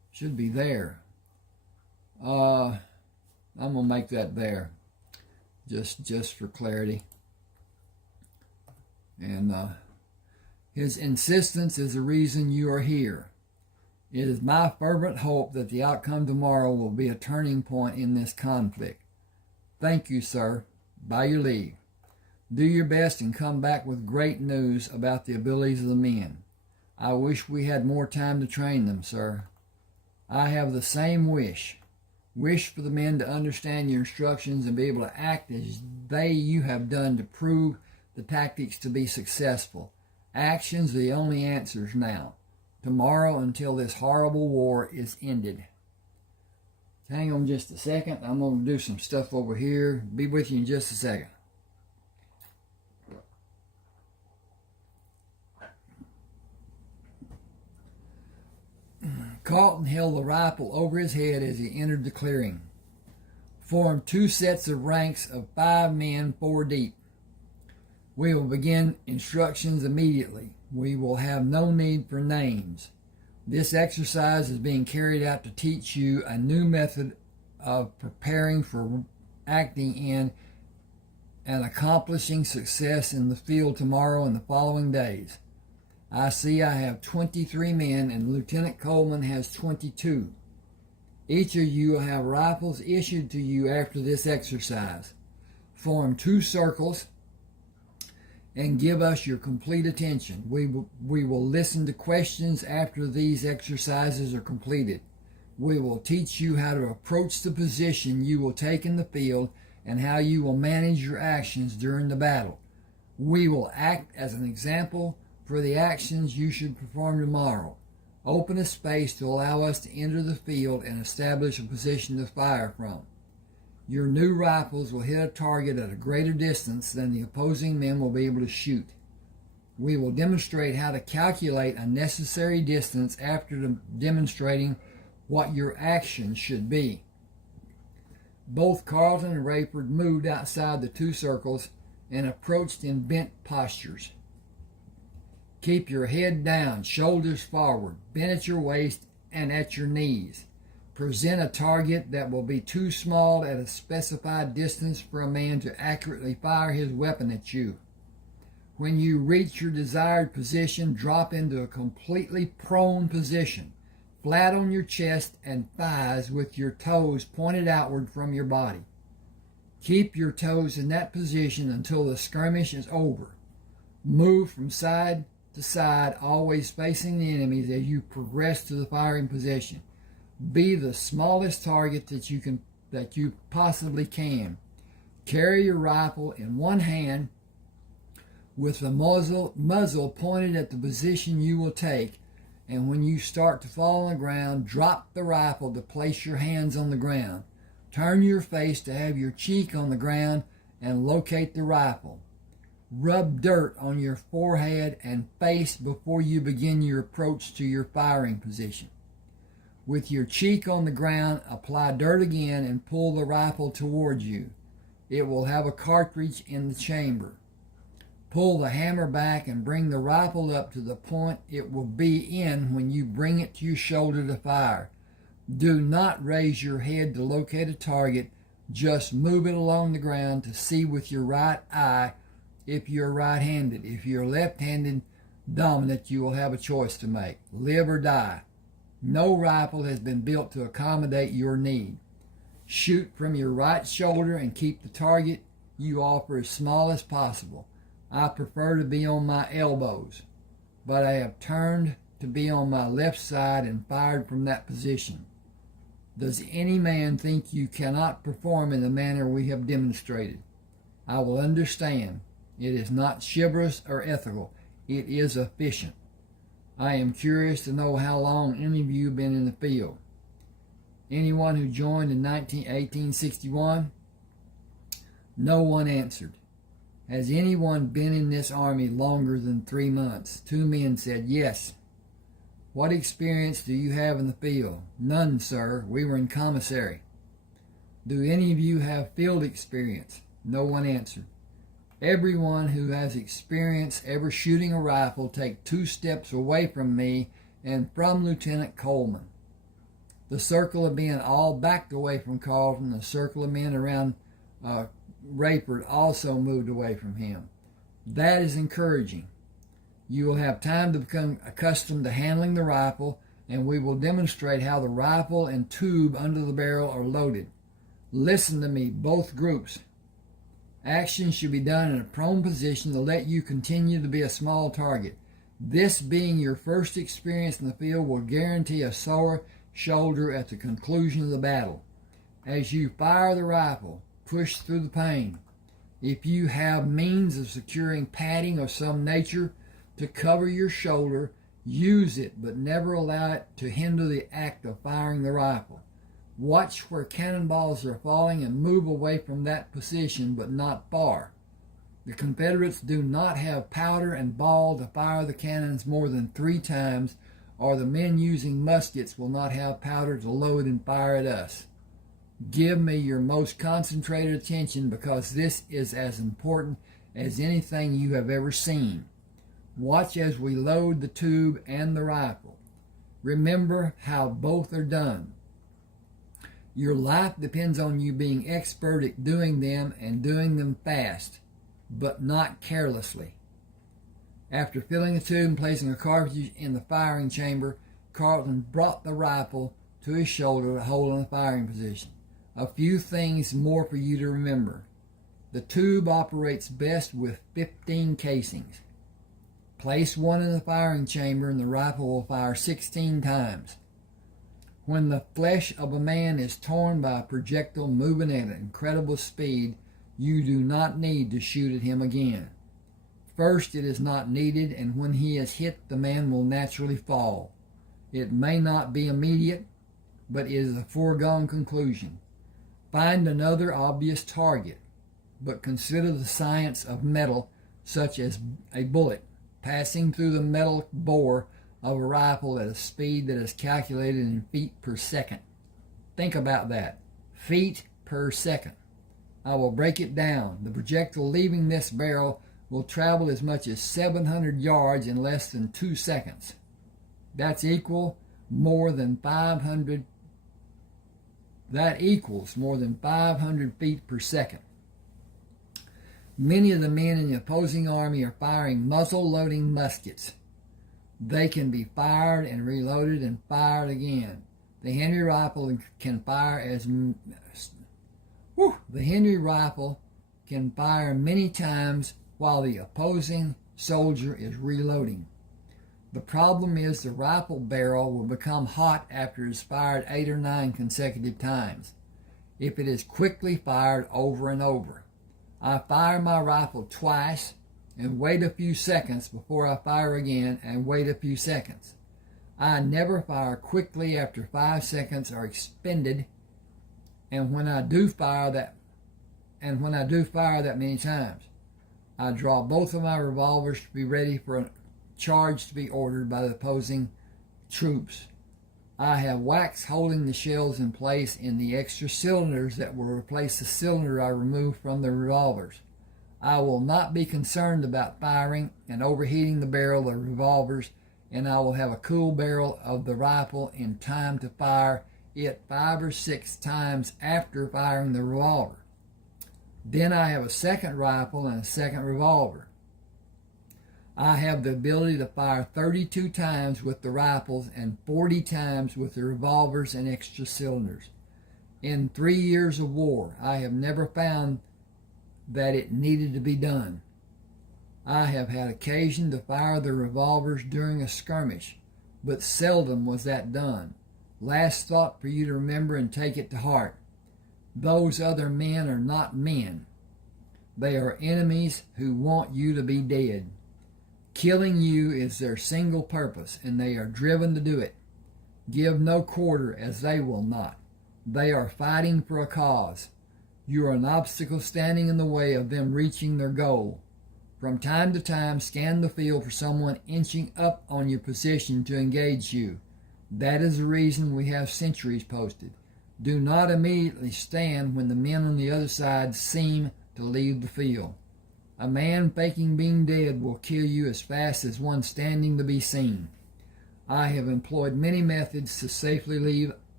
Should be there. I'm gonna make that there, just for clarity. And his insistence is the reason you are here. It is my fervent hope that the outcome tomorrow will be a turning point in this conflict. Thank you, sir. By your leave. Do your best and come back with great news about the abilities of the men. I wish we had more time to train them, sir. I have the same wish. Wish for the men to understand your instructions and be able to act as you have done to prove the tactics to be successful. Actions are the only answers now. Tomorrow until this horrible war is ended. Hang on just a second. I'm going to do some stuff over here. Be with you in just a second. Carlton held the rifle over his head as he entered the clearing. Formed 2 sets of ranks of 5 men, 4 deep. We will begin instructions immediately. We will have no need for names. This exercise is being carried out to teach you a new method of preparing for acting in and accomplishing success in the field tomorrow and the following days. I see I have 23 men and Lieutenant Coleman has 22. Each of you will have rifles issued to you after this exercise. Form 2 circles and give us your complete attention. We will listen to questions after these exercises are completed. We will teach you how to approach the position you will take in the field and how you will manage your actions during the battle. We will act as an example for the actions you should perform tomorrow. Open a space to allow us to enter the field and establish a position to fire from. Your new rifles will hit a target at a greater distance than the opposing men will be able to shoot. We will demonstrate how to calculate a necessary distance after demonstrating what your action should be. Both Carlton and Rayford moved outside the 2 circles and approached in bent postures. Keep your head down, shoulders forward, bent at your waist and at your knees. Present a target that will be too small at a specified distance for a man to accurately fire his weapon at you. When you reach your desired position, drop into a completely prone position, flat on your chest and thighs with your toes pointed outward from your body. Keep your toes in that position until the skirmish is over. Move from side to side, always facing the enemies as you progress to the firing position. Be the smallest target that you possibly can. Carry your rifle in one hand with the muzzle pointed at the position you will take, and when you start to fall on the ground, drop the rifle to place your hands on the ground. Turn your face to have your cheek on the ground and locate the rifle. Rub dirt on your forehead and face before you begin your approach to your firing position. With your cheek on the ground, apply dirt again and pull the rifle towards you. It will have a cartridge in the chamber. Pull the hammer back and bring the rifle up to the point it will be in when you bring it to your shoulder to fire. Do not raise your head to locate a target. Just move it along the ground to see with your right eye if you're right-handed. If you're left-handed dominant, you will have a choice to make. Live or die. No rifle has been built to accommodate your need. Shoot from your right shoulder and keep the target you offer as small as possible. I prefer to be on my elbows, but I have turned to be on my left side and fired from that position. Does any man think you cannot perform in the manner we have demonstrated? I will understand. It is not chivalrous or ethical. It is efficient. I am curious to know how long any of you have been in the field. Anyone who joined in 1861? No one answered. Has anyone been in this army longer than 3 months? 2 men said yes. What experience do you have in the field? None, sir. We were in commissary. Do any of you have field experience? No one answered. Everyone who has experience ever shooting a rifle take 2 steps away from me and from Lieutenant Coleman. The circle of men all backed away from Carlton. The circle of men around Rayford also moved away from him. That is encouraging. You will have time to become accustomed to handling the rifle, and we will demonstrate how the rifle and tube under the barrel are loaded. Listen to me, both groups. Action should be done in a prone position to let you continue to be a small target. This being your first experience in the field will guarantee a sore shoulder at the conclusion of the battle. As you fire the rifle, push through the pain. If you have means of securing padding of some nature to cover your shoulder, use it, but never allow it to hinder the act of firing the rifle. Watch where cannonballs are falling and move away from that position, but not far. The Confederates do not have powder and ball to fire the cannons more than 3 times, or the men using muskets will not have powder to load and fire at us. Give me your most concentrated attention, because this is as important as anything you have ever seen. Watch as we load the tube and the rifle. Remember how both are done. Your life depends on you being expert at doing them and doing them fast, but not carelessly. After filling the tube and placing a cartridge in the firing chamber, Carlton brought the rifle to his shoulder to hold in the firing position. A few things more for you to remember. The tube operates best with 15 casings. Place one in the firing chamber and the rifle will fire 16 times. When the flesh of a man is torn by a projectile moving at incredible speed, you do not need to shoot at him again. First, it is not needed, and when he is hit, the man will naturally fall. It may not be immediate, but it is a foregone conclusion. Find another obvious target, but consider the science of metal, such as a bullet passing through the metal bore of a rifle at a speed that is calculated in feet per second. Think about that. Feet per second. I will break it down. The projectile leaving this barrel will travel as much as 700 yards in less than 2 seconds. That equals more than 500 feet per second. Many of the men in the opposing army are firing muzzle-loading muskets. They can be fired and reloaded and fired again. The Henry rifle can fire many times while the opposing soldier is reloading. The problem is the rifle barrel will become hot after it is fired 8 or 9 consecutive times, if it is quickly fired over and over. I fire my rifle twice and wait a few seconds before I fire again and wait a few seconds. I never fire quickly after 5 seconds are expended, and when I do fire that many times, I draw both of my revolvers to be ready for a charge to be ordered by the opposing troops. I have wax holding the shells in place in the extra cylinders that will replace the cylinder I removed from the revolvers. I will not be concerned about firing and overheating the barrel of the revolvers, and I will have a cool barrel of the rifle in time to fire it 5 or 6 times after firing the revolver. Then I have a second rifle and a second revolver. I have the ability to fire 32 times with the rifles and 40 times with the revolvers and extra cylinders. In 3 years of war, I have never found that it needed to be done. I have had occasion to fire the revolvers during a skirmish, but seldom was that done. Last thought for you to remember and take it to heart. Those other men are not men. They are enemies who want you to be dead. Killing you is their single purpose, and they are driven to do it. Give no quarter, as they will not. They are fighting for a cause. You are an obstacle standing in the way of them reaching their goal. From time to time, scan the field for someone inching up on your position to engage you. That is the reason we have sentries posted. Do not immediately stand when the men on the other side seem to leave the field. A man faking being dead will kill you as fast as one standing to be seen. I have employed many methods to safely leave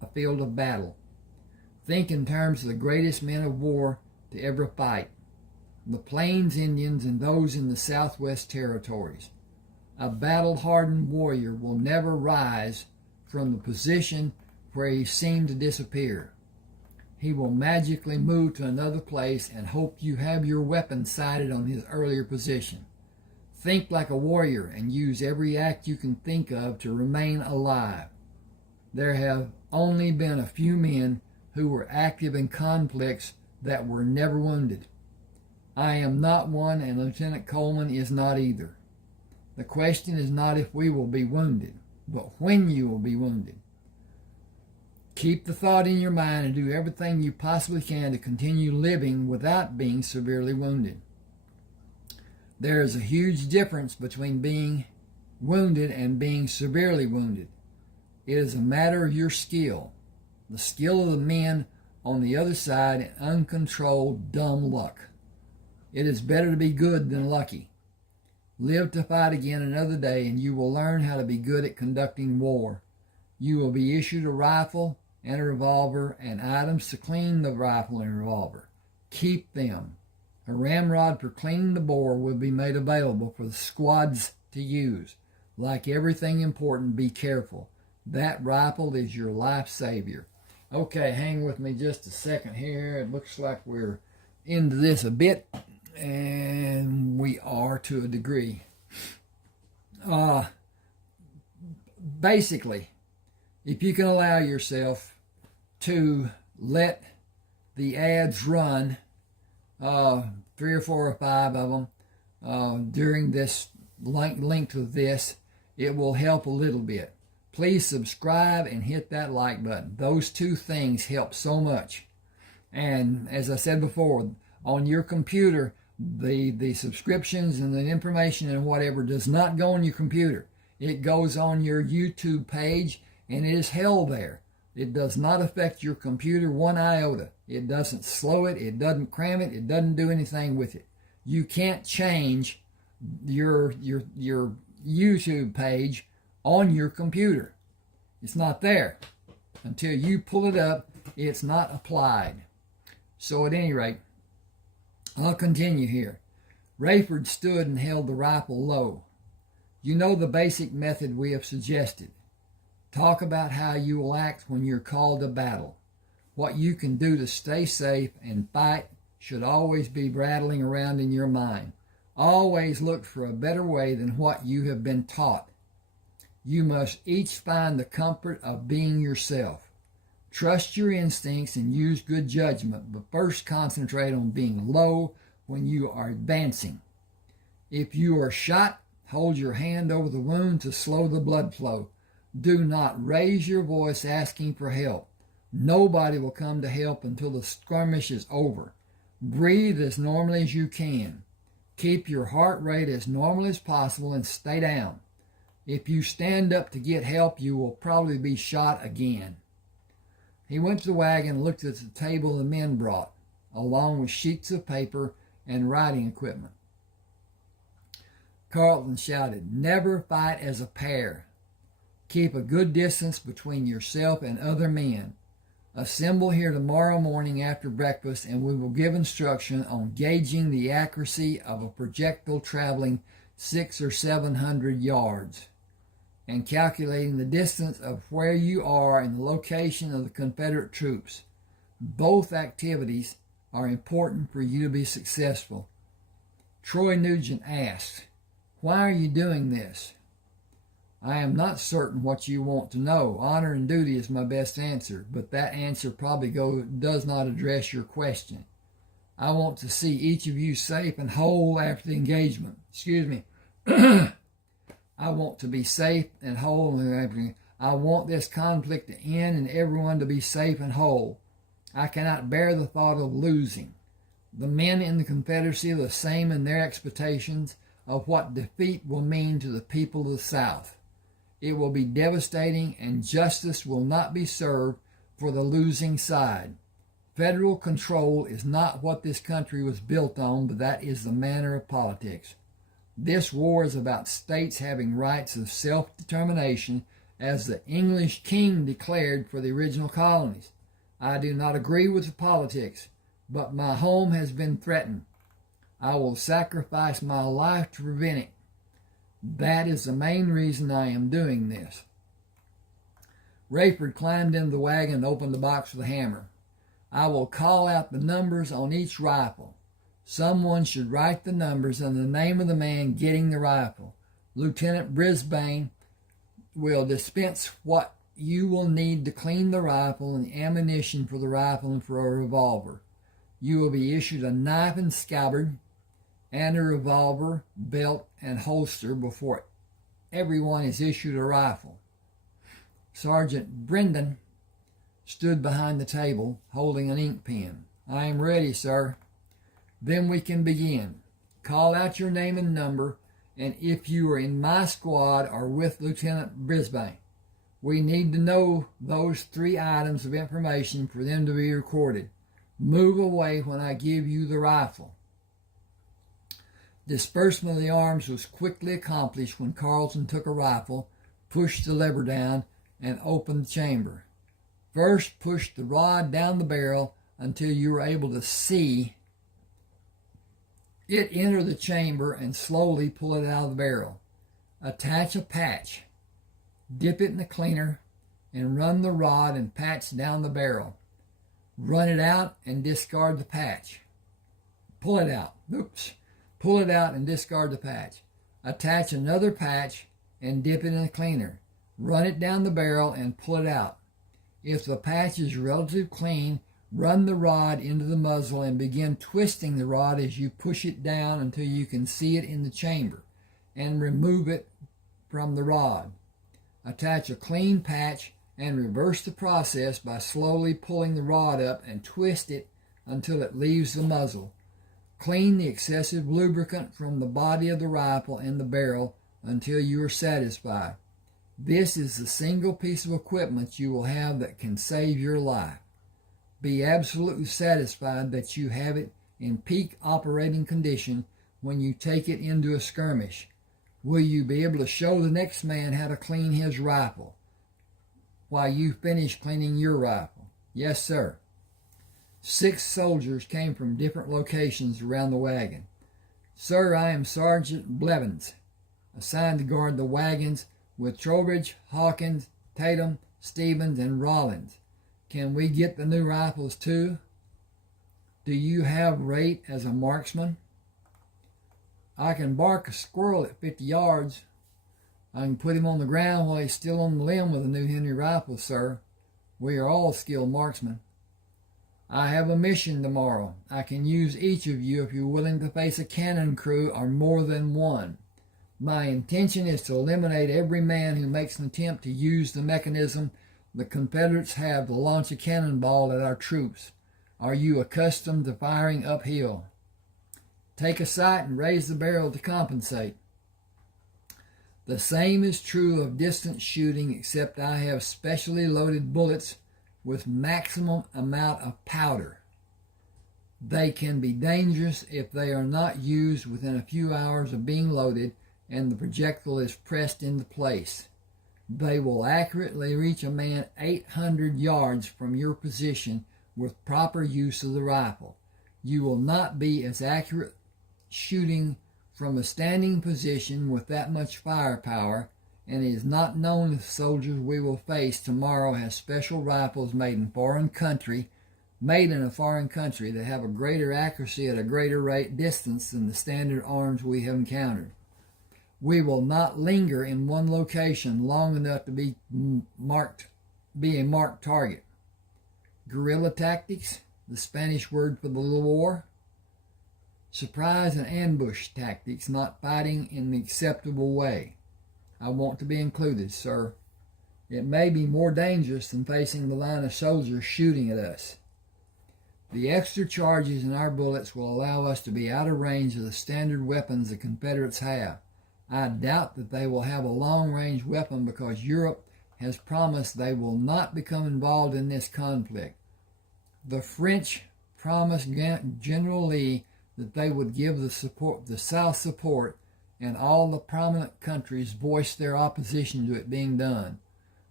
a field of battle. Think in terms of the greatest men of war to ever fight, the Plains Indians and those in the Southwest Territories. A battle-hardened warrior will never rise from the position where he seemed to disappear. He will magically move to another place and hope you have your weapon sighted on his earlier position. Think like a warrior and use every act you can think of to remain alive. There have only been a few men who were active in conflicts that were never wounded. I am not one, and Lieutenant Coleman is not either. The question is not if we will be wounded, but when you will be wounded. Keep the thought in your mind and do everything you possibly can to continue living without being severely wounded. There is a huge difference between being wounded and being severely wounded. It is a matter of your skill, the skill of the men on the other side, and uncontrolled dumb luck. It is better to be good than lucky. Live to fight again another day, and you will learn how to be good at conducting war. You will be issued a rifle and a revolver and items to clean the rifle and revolver. Keep them. A ramrod for cleaning the bore will be made available for the squads to use. Like everything important, be careful. That rifle is your life savior. Okay, hang with me just a second here. It looks like we're into this a bit, and we are to a degree. Basically, if you can allow yourself to let the ads run, 3 or 4 or 5 of them, during this length of this, it will help a little bit. Please subscribe and hit that like button. Those two things help so much. And as I said before, on your computer, the subscriptions and the information and whatever does not go on your computer. It goes on your YouTube page, and it is held there. It does not affect your computer one iota. It doesn't slow it. It doesn't cram it. It doesn't do anything with it. You can't change your YouTube page on your computer. It's not there. Until you pull it up, it's not applied. So at any rate, I'll continue here. Rayford stood and held the rifle low. You know the basic method we have suggested. Talk about how you will act when you're called to battle. What you can do to stay safe and fight should always be rattling around in your mind. Always look for a better way than what you have been taught. You must each find the comfort of being yourself. Trust your instincts and use good judgment, but first concentrate on being low when you are advancing. If you are shot, hold your hand over the wound to slow the blood flow. Do not raise your voice asking for help. Nobody will come to help until the skirmish is over. Breathe as normally as you can. Keep your heart rate as normal as possible and stay down. If you stand up to get help, you will probably be shot again. He went to the wagon and looked at the table the men brought, along with sheets of paper and writing equipment. Carlton shouted, "Never fight as a pair. Keep a good distance between yourself and other men. Assemble here tomorrow morning after breakfast, and we will give instruction on gauging the accuracy of a projectile traveling 600 or 700 yards, and calculating the distance of where you are and the location of the Confederate troops. Both activities are important for you to be successful." Troy Nugent asked, "Why are you doing this?" "I am not certain what you want to know. Honor and duty is my best answer, but that answer probably does not address your question. I want to see each of you safe and whole after the engagement. Excuse me. I want to be safe and whole. I want this conflict to end and everyone to be safe and whole. I cannot bear the thought of losing. The men in the Confederacy are the same in their expectations of what defeat will mean to the people of the South. It will be devastating, and justice will not be served for the losing side. Federal control is not what this country was built on, but that is the manner of politics. This war is about states having rights of self-determination as the English king declared for the original colonies. I do not agree with the politics, but my home has been threatened. I will sacrifice my life to prevent it. That is the main reason I am doing this. Rayford climbed into the wagon and opened the box with a hammer. I will call out the numbers on each rifle. Someone should write the numbers and the name of the man getting the rifle. Lieutenant Brisbane will dispense what you will need to clean the rifle and the ammunition for the rifle and for a revolver. You will be issued a knife and scabbard and a revolver, belt, and holster before everyone is issued a rifle. Sergeant Brendan stood behind the table holding an ink pen. I am ready, sir. Then we can begin. Call out your name and number, and if you are in my squad or with Lieutenant Brisbane. We need to know those 3 items of information for them to be recorded. Move away when I give you the rifle. Disbursement of the arms was quickly accomplished when Carlton took a rifle, pushed the lever down, and opened the chamber. First, push the rod down the barrel until you are able to see it enter the chamber and slowly pull it out of the barrel. Attach a patch. Dip it in the cleaner and run the rod and patch down the barrel. Run it out and discard the patch. Pull it out. Pull it out and discard the patch. Attach another patch and dip it in the cleaner. Run it down the barrel and pull it out. If the patch is relatively clean, run the rod into the muzzle and begin twisting the rod as you push it down until you can see it in the chamber, and remove it from the rod. Attach a clean patch and reverse the process by slowly pulling the rod up and twist it until it leaves the muzzle. Clean the excessive lubricant from the body of the rifle and the barrel until you are satisfied. This is the single piece of equipment you will have that can save your life. Be absolutely satisfied that you have it in peak operating condition when you take it into a skirmish. Will you be able to show the next man how to clean his rifle while you finish cleaning your rifle? Yes, sir. 6 soldiers came from different locations around the wagon. Sir, I am Sergeant Blevins, assigned to guard the wagons with Trowbridge, Hawkins, Tatum, Stevens, and Rollins. Can we get the new rifles too? Do you have Rate as a marksman? I can bark a squirrel at 50 yards. I can put him on the ground while he's still on the limb with a new Henry rifle, sir. We are all skilled marksmen. I have a mission tomorrow. I can use each of you if you're willing to face a cannon crew or more than one. My intention is to eliminate every man who makes an attempt to use the mechanism the Confederates have to launch a cannonball at our troops. Are you accustomed to firing uphill? Take a sight and raise the barrel to compensate. The same is true of distance shooting, except I have specially loaded bullets with maximum amount of powder. They can be dangerous if they are not used within a few hours of being loaded and the projectile is pressed into place. They will accurately reach a man 800 yards from your position with proper use of the rifle. You will not be as accurate shooting from a standing position with that much firepower, and it is not known if the soldiers we will face tomorrow have special rifles made in a foreign country that have a greater accuracy at a greater rate distance than the standard arms we have encountered. We will not linger in one location long enough to be a marked target. Guerrilla tactics, the Spanish word for the little war. Surprise and ambush tactics, not fighting in the acceptable way. I want to be included, sir. It may be more dangerous than facing the line of soldiers shooting at us. The extra charges in our bullets will allow us to be out of range of the standard weapons the Confederates have. I doubt that they will have a long-range weapon because Europe has promised they will not become involved in this conflict. The French promised General Lee that they would give the South support, and all the prominent countries voiced their opposition to it being done.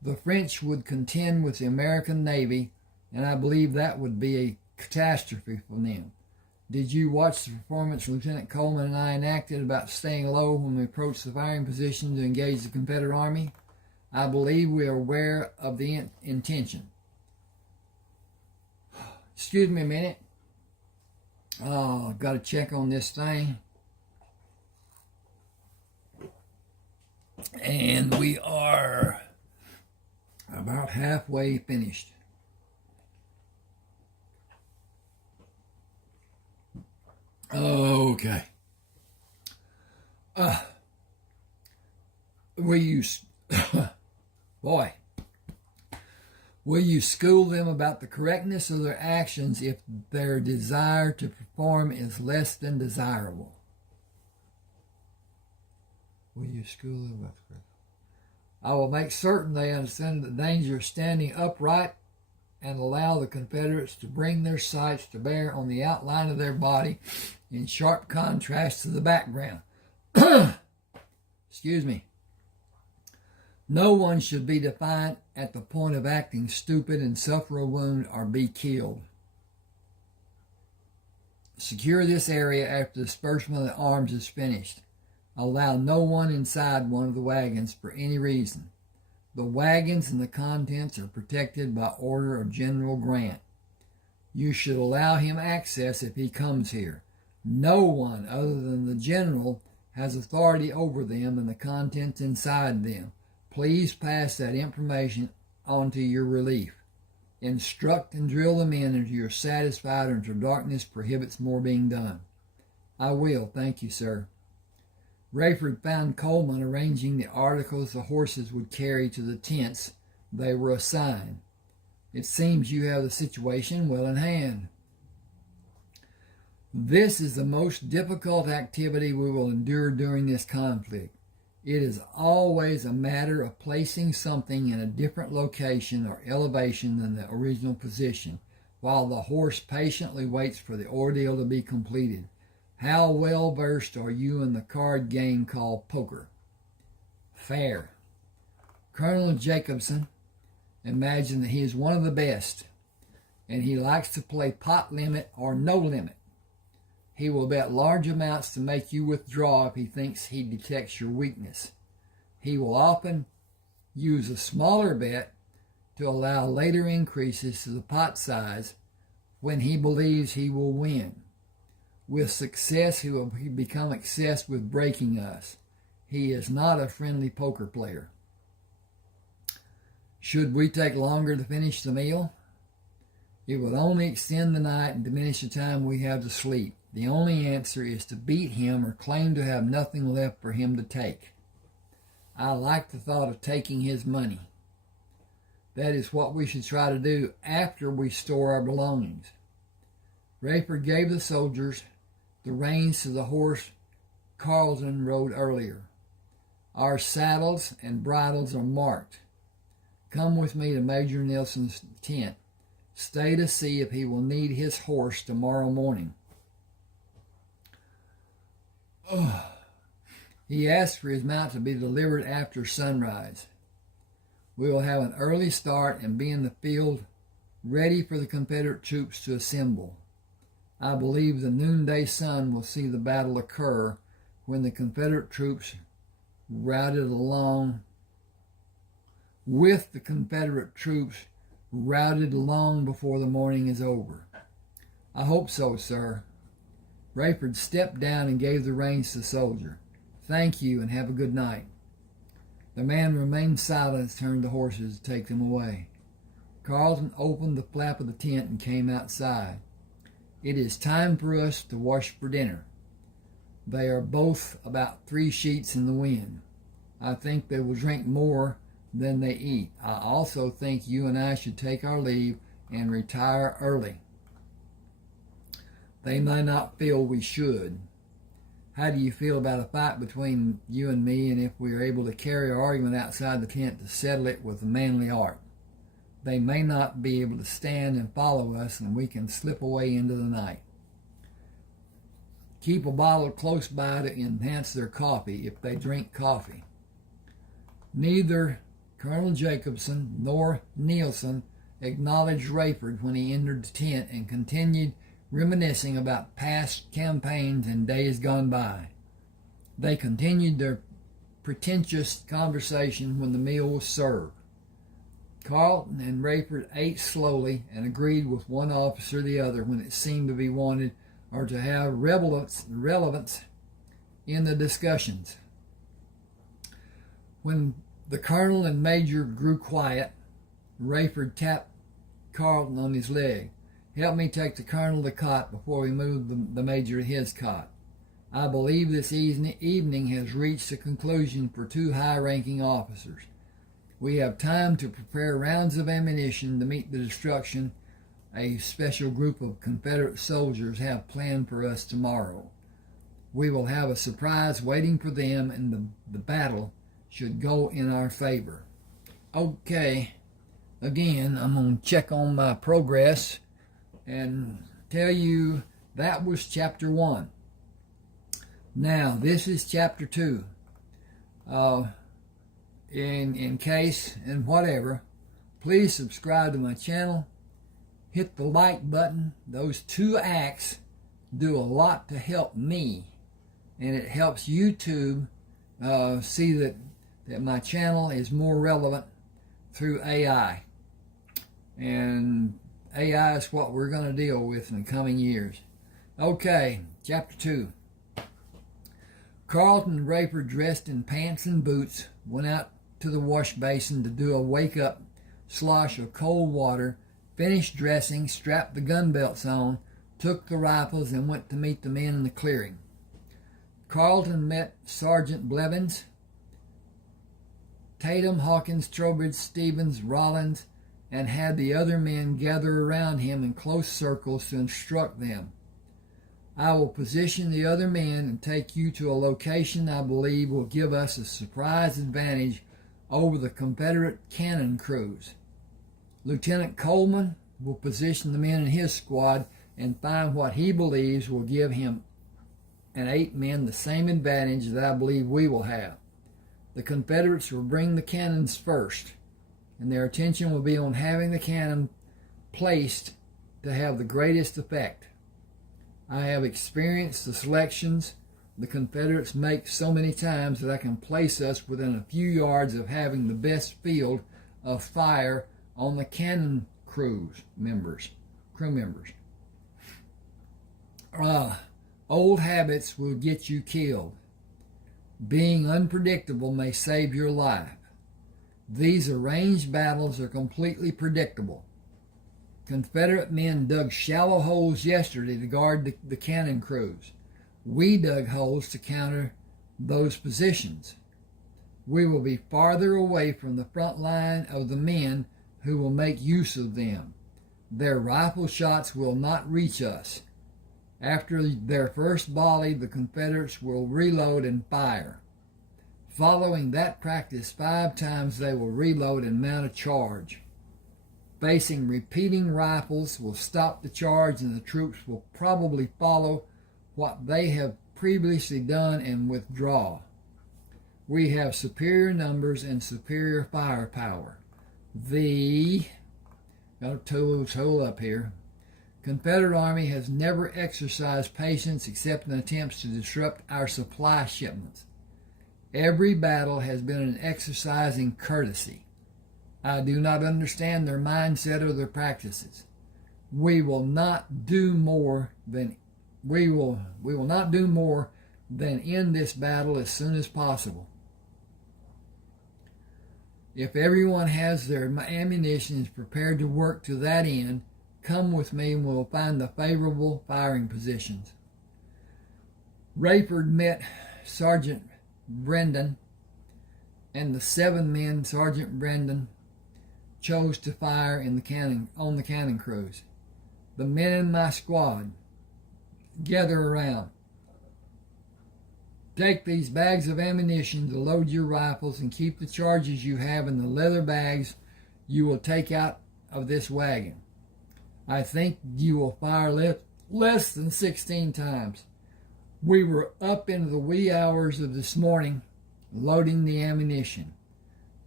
The French would contend with the American Navy, and I believe that would be a catastrophe for them. Did you watch the performance Lieutenant Coleman and I enacted about staying low when we approached the firing position to engage the Confederate Army? I believe we are aware of the intention. Excuse me a minute. Oh, I've got to check on this thing. And we are about halfway finished. Okay. Will you, boy, will you school them about the correctness of their actions if their desire to perform is less than desirable? Will you school them about the correctness? I will make certain they understand the danger of standing upright and allow the Confederates to bring their sights to bear on the outline of their body in sharp contrast to the background. Excuse me. No one should be defiant at the point of acting stupid and suffer a wound or be killed. Secure this area after the disbursement of the arms is finished. Allow no one inside one of the wagons for any reason. The wagons and the contents are protected by order of General Grant. You should allow him access if he comes here. No one other than the general has authority over them and the contents inside them. Please pass that information on to your relief. Instruct and drill the men until you're satisfied or until darkness prohibits more being done. I will, thank you, sir. Rafe found Coleman arranging the articles the horses would carry to the tents they were assigned. It seems you have the situation well in hand. This is the most difficult activity we will endure during this conflict. It is always a matter of placing something in a different location or elevation than the original position, while the horse patiently waits for the ordeal to be completed. How well versed are you in the card game called poker? Fair. Colonel Jacobson imagined that he is one of the best, and he likes to play pot limit or no limit. He will bet large amounts to make you withdraw if he thinks he detects your weakness. He will often use a smaller bet to allow later increases to the pot size when he believes he will win. With success, he will become obsessed with breaking us. He is not a friendly poker player. Should we take longer to finish the meal? It would only extend the night and diminish the time we have to sleep. The only answer is to beat him or claim to have nothing left for him to take. I like the thought of taking his money. That is what we should try to do after we store our belongings. Rayford gave the soldiers the reins to the horse Carleton rode earlier. Our saddles and bridles are marked. Come with me to Major Nelson's tent. Stay to see if he will need his horse tomorrow morning. He asked for his mount to be delivered after sunrise. We will have an early start and be in the field ready for the Confederate troops to assemble. I believe the noonday sun will see the battle occur when the Confederate troops routed along before the morning is over. I hope so, sir. Rayford stepped down and gave the reins to the soldier. Thank you and have a good night. The man remained silent and turned the horses to take them away. Carleton opened the flap of the tent and came outside. It is time for us to wash for dinner. They are both about 3 sheets in the wind. I think they will drink more than they eat. I also think you and I should take our leave and retire early. They may not feel we should. How do you feel about a fight between you and me, and if we are able to carry our argument outside the tent to settle it with a manly art? They may not be able to stand and follow us, and we can slip away into the night. Keep a bottle close by to enhance their coffee if they drink coffee. Neither Colonel Jacobson nor Nielsen acknowledged Rayford when he entered the tent and continued reminiscing about past campaigns and days gone by. They continued their pretentious conversation when the meal was served. Carlton and Rayford ate slowly and agreed with one officer or the other when it seemed to be wanted or to have relevance in the discussions. When the colonel and major grew quiet, Rayford tapped Carlton on his leg. "Help me take the colonel to the cot before we move the major to his cot. I believe this evening has reached a conclusion for two high-ranking officers. We have time to prepare rounds of ammunition to meet the destruction a special group of Confederate soldiers have planned for us tomorrow. We will have a surprise waiting for them, and the battle should go in our favor." Okay, again, I'm going to check on my progress and tell you that was chapter 1. Now, this is chapter 2. In case and whatever, please subscribe to my channel. Hit the like button. Those 2 acts do a lot to help me, and it helps YouTube see that my channel is more relevant through AI. And AI is what we're going to deal with in the coming years. Okay, chapter 2. Carlton and Rayford, dressed in pants and boots, went out to the wash basin to do a wake-up slosh of cold water, finished dressing, strapped the gun belts on, took the rifles, and went to meet the men in the clearing. Carlton met Sergeant Blevins, Tatum, Hawkins, Trowbridge, Stevens, Rollins, and had the other men gather around him in close circles to instruct them. "I will position the other men and take you to a location I believe will give us a surprise advantage over the Confederate cannon crews. Lieutenant Coleman will position the men in his squad and find what he believes will give him and 8 men the same advantage that I believe we will have. The Confederates will bring the cannons first, and their attention will be on having the cannon placed to have the greatest effect. I have experienced the selections the Confederates make so many times that I can place us within a few yards of having the best field of fire on the cannon crew members. Old habits will get you killed. Being unpredictable may save your life. These arranged battles are completely predictable. Confederate men dug shallow holes yesterday to guard the cannon crews. We dug holes to counter those positions. We will be farther away from the front line of the men who will make use of them. Their rifle shots will not reach us. After their first volley, the Confederates will reload and fire. Following that practice 5 times, they will reload and mount a charge. Facing repeating rifles will stop the charge, and the troops will probably follow what they have previously done and withdraw. We have superior numbers and superior firepower. Got to hold up here. Confederate Army has never exercised patience except in attempts to disrupt our supply shipments. Every battle has been an exercise in courtesy. I do not understand their mindset or their practices. We will not do more than end this battle as soon as possible. If everyone has their ammunition and is prepared to work to that end, come with me and we'll find the favorable firing positions. Rayford met Sergeant Brendan, and the 7 men Sergeant Brendan chose to fire on the cannon crews. The men in my squad, gather around. Take these bags of ammunition to load your rifles and keep the charges you have in the leather bags you will take out of this wagon. I think you will fire less than 16 times. We were up into the wee hours of this morning loading the ammunition.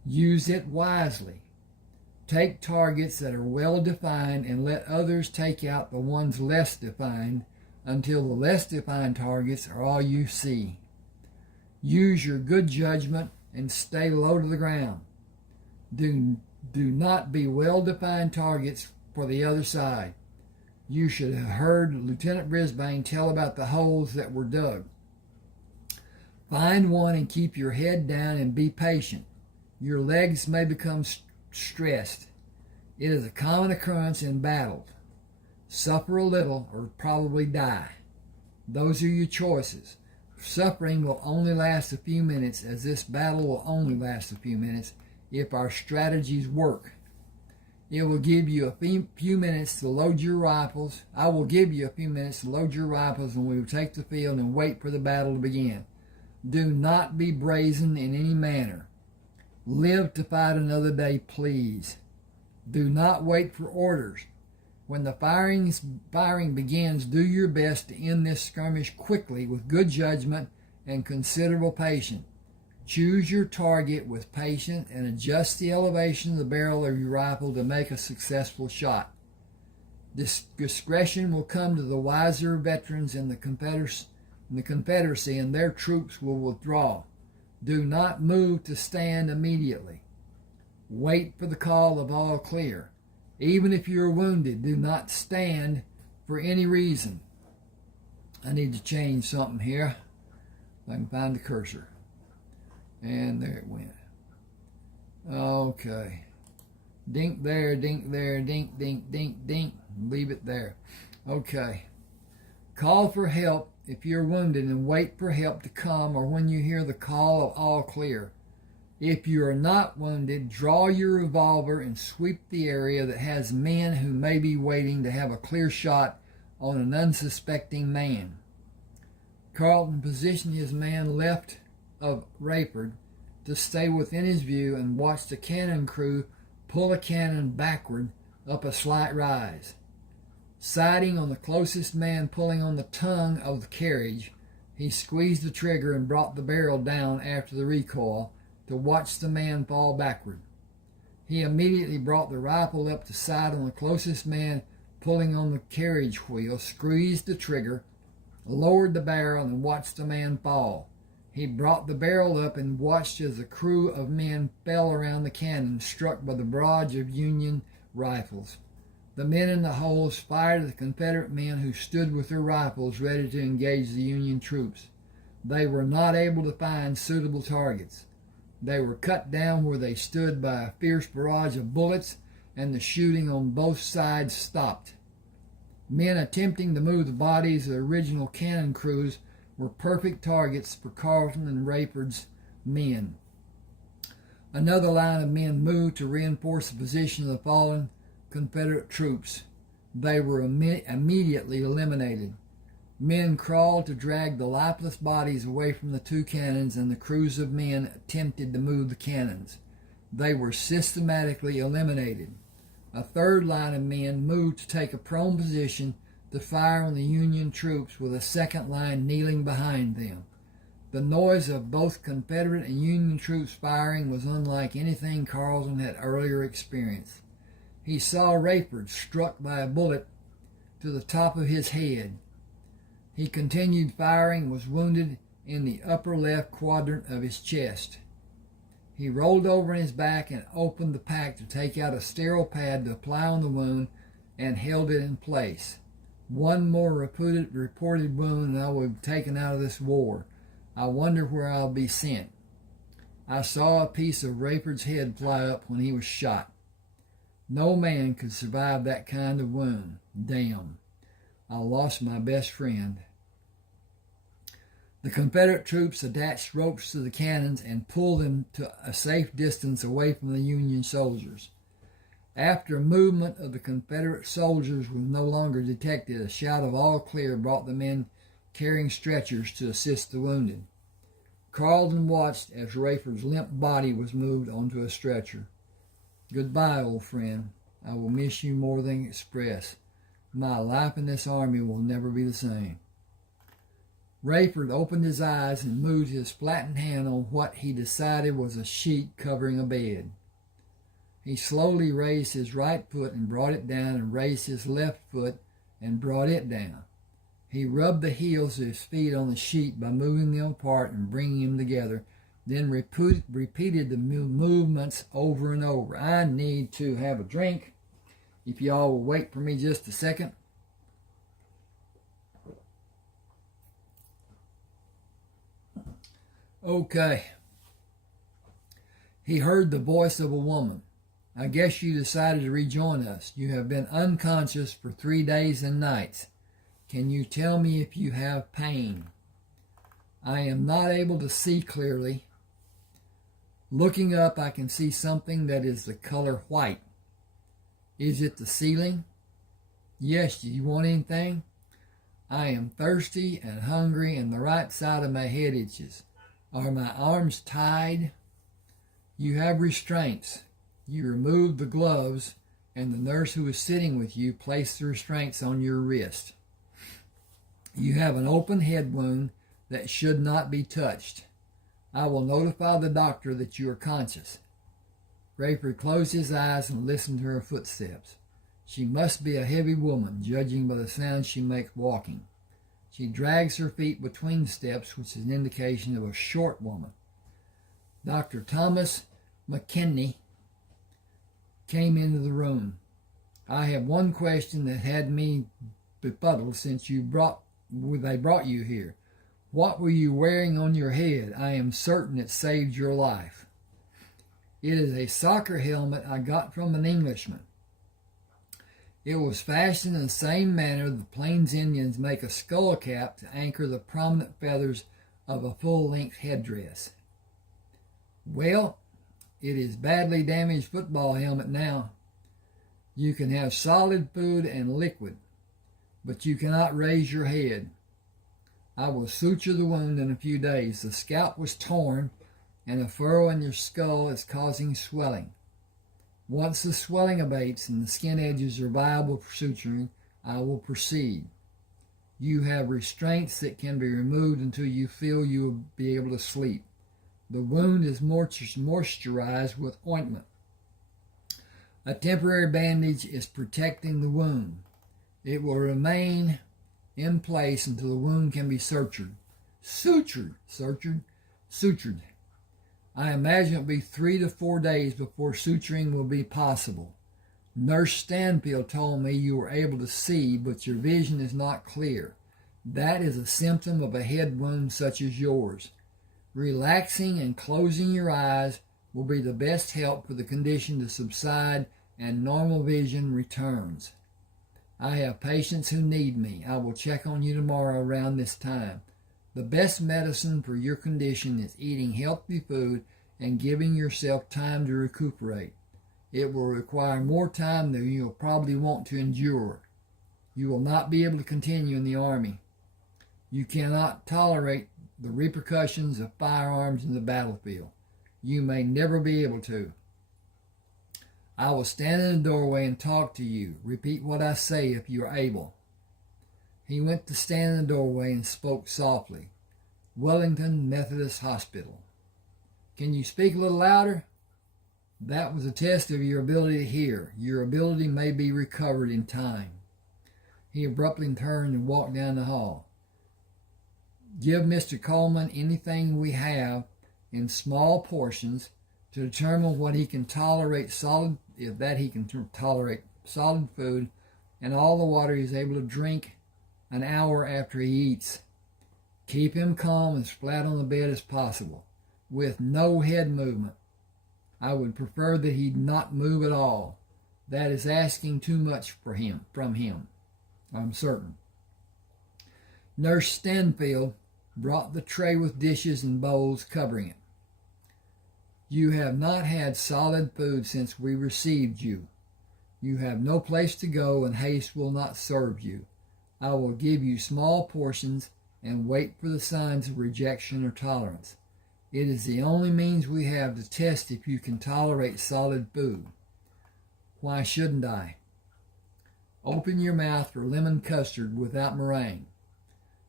Use it wisely. Take targets that are well defined and let others take out the ones less defined until the less defined targets are all you see. Use your good judgment and stay low to the ground. Do not be well-defined targets for the other side. You should have heard Lieutenant Brisbane tell about the holes that were dug. Find one and keep your head down and be patient. Your legs may become stressed. It is a common occurrence in battles. Suffer a little or probably die. Those are your choices. Suffering will only last a few minutes, as this battle will only last a few minutes if our strategies work. It will give you a few minutes to load your rifles. I will give you a few minutes to load your rifles, and we will take the field and wait for the battle to begin. Do not be brazen in any manner. Live to fight another day, please. Do not wait for orders. When the firing begins, do your best to end this skirmish quickly with good judgment and considerable patience. Choose your target with patience and adjust the elevation of the barrel of your rifle to make a successful shot. Discretion will come to the wiser veterans in the Confederacy, and their troops will withdraw. Do not move to stand immediately. Wait for the call of all clear. Even if you are wounded, do not stand for any reason. I need to change something here. If I can find the cursor. And there it went. Okay. Dink there, dink there, dink, dink, dink, dink. Leave it there. Okay. Call for help if you're wounded and wait for help to come or when you hear the call of all clear. If you are not wounded, draw your revolver and sweep the area that has men who may be waiting to have a clear shot on an unsuspecting man. Carleton positioned his man left of Rayford to stay within his view and watch the cannon crew pull a cannon backward up a slight rise. Sighting on the closest man pulling on the tongue of the carriage, he squeezed the trigger and brought the barrel down after the recoil to watch the man fall backward. He immediately brought the rifle up to sight on the closest man pulling on the carriage wheel, squeezed the trigger, lowered the barrel, and watched the man fall. He brought the barrel up and watched as a crew of men fell around the cannon, struck by the barrage of Union rifles. The men in the holes fired at the Confederate men who stood with their rifles ready to engage the Union troops. They were not able to find suitable targets. They were cut down where they stood by a fierce barrage of bullets, and the shooting on both sides stopped. Men attempting to move the bodies of the original cannon crews were perfect targets for Carleton and Rayford's men. Another line of men moved to reinforce the position of the fallen Confederate troops. They were immediately eliminated. Men crawled to drag the lifeless bodies away from the two cannons, and the crews of men attempted to move the cannons. They were systematically eliminated. A third line of men moved to take a prone position to fire on the Union troops with a second line kneeling behind them. The noise of both Confederate and Union troops firing was unlike anything Carleton had earlier experienced. He saw Rayford struck by a bullet to the top of his head. He continued firing and was wounded in the upper left quadrant of his chest. He rolled over on his back and opened the pack to take out a sterile pad to apply on the wound and held it in place. One more reported wound and I will be taken out of this war. I wonder where I'll be sent. I saw a piece of Rayford's head fly up when he was shot. No man could survive that kind of wound. Damn. I lost my best friend. The Confederate troops attached ropes to the cannons and pulled them to a safe distance away from the Union soldiers. After movement of the Confederate soldiers was no longer detected, a shout of all clear brought the men carrying stretchers to assist the wounded. Carleton watched as Rayford's limp body was moved onto a stretcher. Goodbye, old friend. I will miss you more than express. My life in this army will never be the same. Rayford opened his eyes and moved his flattened hand on what he decided was a sheet covering a bed. He slowly raised his right foot and brought it down, and raised his left foot and brought it down. He rubbed the heels of his feet on the sheet by moving them apart and bringing them together, then repeated the movements over and over. I need to have a drink. If y'all will wait for me just a second. Okay. He heard the voice of a woman. I guess you decided to rejoin us. You have been unconscious for 3 days and nights. Can you tell me if you have pain? I am not able to see clearly. Looking up, I can see something that is the color white. Is it the ceiling? Yes, do you want anything? I am thirsty and hungry, and the right side of my head itches. Are my arms tied? You have restraints. You removed the gloves, and the nurse who was sitting with you placed the restraints on your wrist. You have an open head wound that should not be touched. I will notify the doctor that you are conscious. Rayford closed his eyes and listened to her footsteps. She must be a heavy woman, judging by the sound she makes walking. She drags her feet between steps, which is an indication of a short woman. Dr. Thomas McKinney came into the room. I have one question that had me befuddled since they brought you here. What were you wearing on your head? I am certain it saved your life. It is a soccer helmet I got from an Englishman. It was fashioned in the same manner the Plains Indians make a skull cap to anchor the prominent feathers of a full-length headdress. Well, it is badly damaged football helmet now. You can have solid food and liquid, but you cannot raise your head. I will suture the wound in a few days. The scalp was torn, and a furrow in your skull is causing swelling. Once the swelling abates and the skin edges are viable for suturing, I will proceed. You have restraints that can be removed until you feel you will be able to sleep. The wound is moisturized with ointment. A temporary bandage is protecting the wound. It will remain in place until the wound can be sutured. Sutured. I imagine it will be 3 to 4 days before suturing will be possible. Nurse Stanfield told me you were able to see, but your vision is not clear. That is a symptom of a head wound such as yours. Relaxing and closing your eyes will be the best help for the condition to subside and normal vision returns. I have patients who need me. I will check on you tomorrow around this time. The best medicine for your condition is eating healthy food and giving yourself time to recuperate. It will require more time than you will probably want to endure. You will not be able to continue in the Army. You cannot tolerate the repercussions of firearms in the battlefield. You may never be able to. I will stand in the doorway and talk to you. Repeat what I say if you are able. He went to stand in the doorway and spoke softly. Wellington Methodist Hospital. Can you speak a little louder? That was a test of your ability to hear. Your ability may be recovered in time. He abruptly turned and walked down the hall. Give Mr. Coleman anything we have in small portions to determine what he can tolerate tolerate solid food, and all the water he is able to drink an hour after he eats. Keep him calm as flat on the bed as possible, with no head movement. I would prefer that he not move at all. That is asking too much from him, I'm certain. Nurse Stanfield brought the tray with dishes and bowls covering it. You have not had solid food since we received you. You have no place to go, and haste will not serve you. I will give you small portions and wait for the signs of rejection or tolerance. It is the only means we have to test if you can tolerate solid food. Why shouldn't I? Open your mouth for lemon custard without meringue.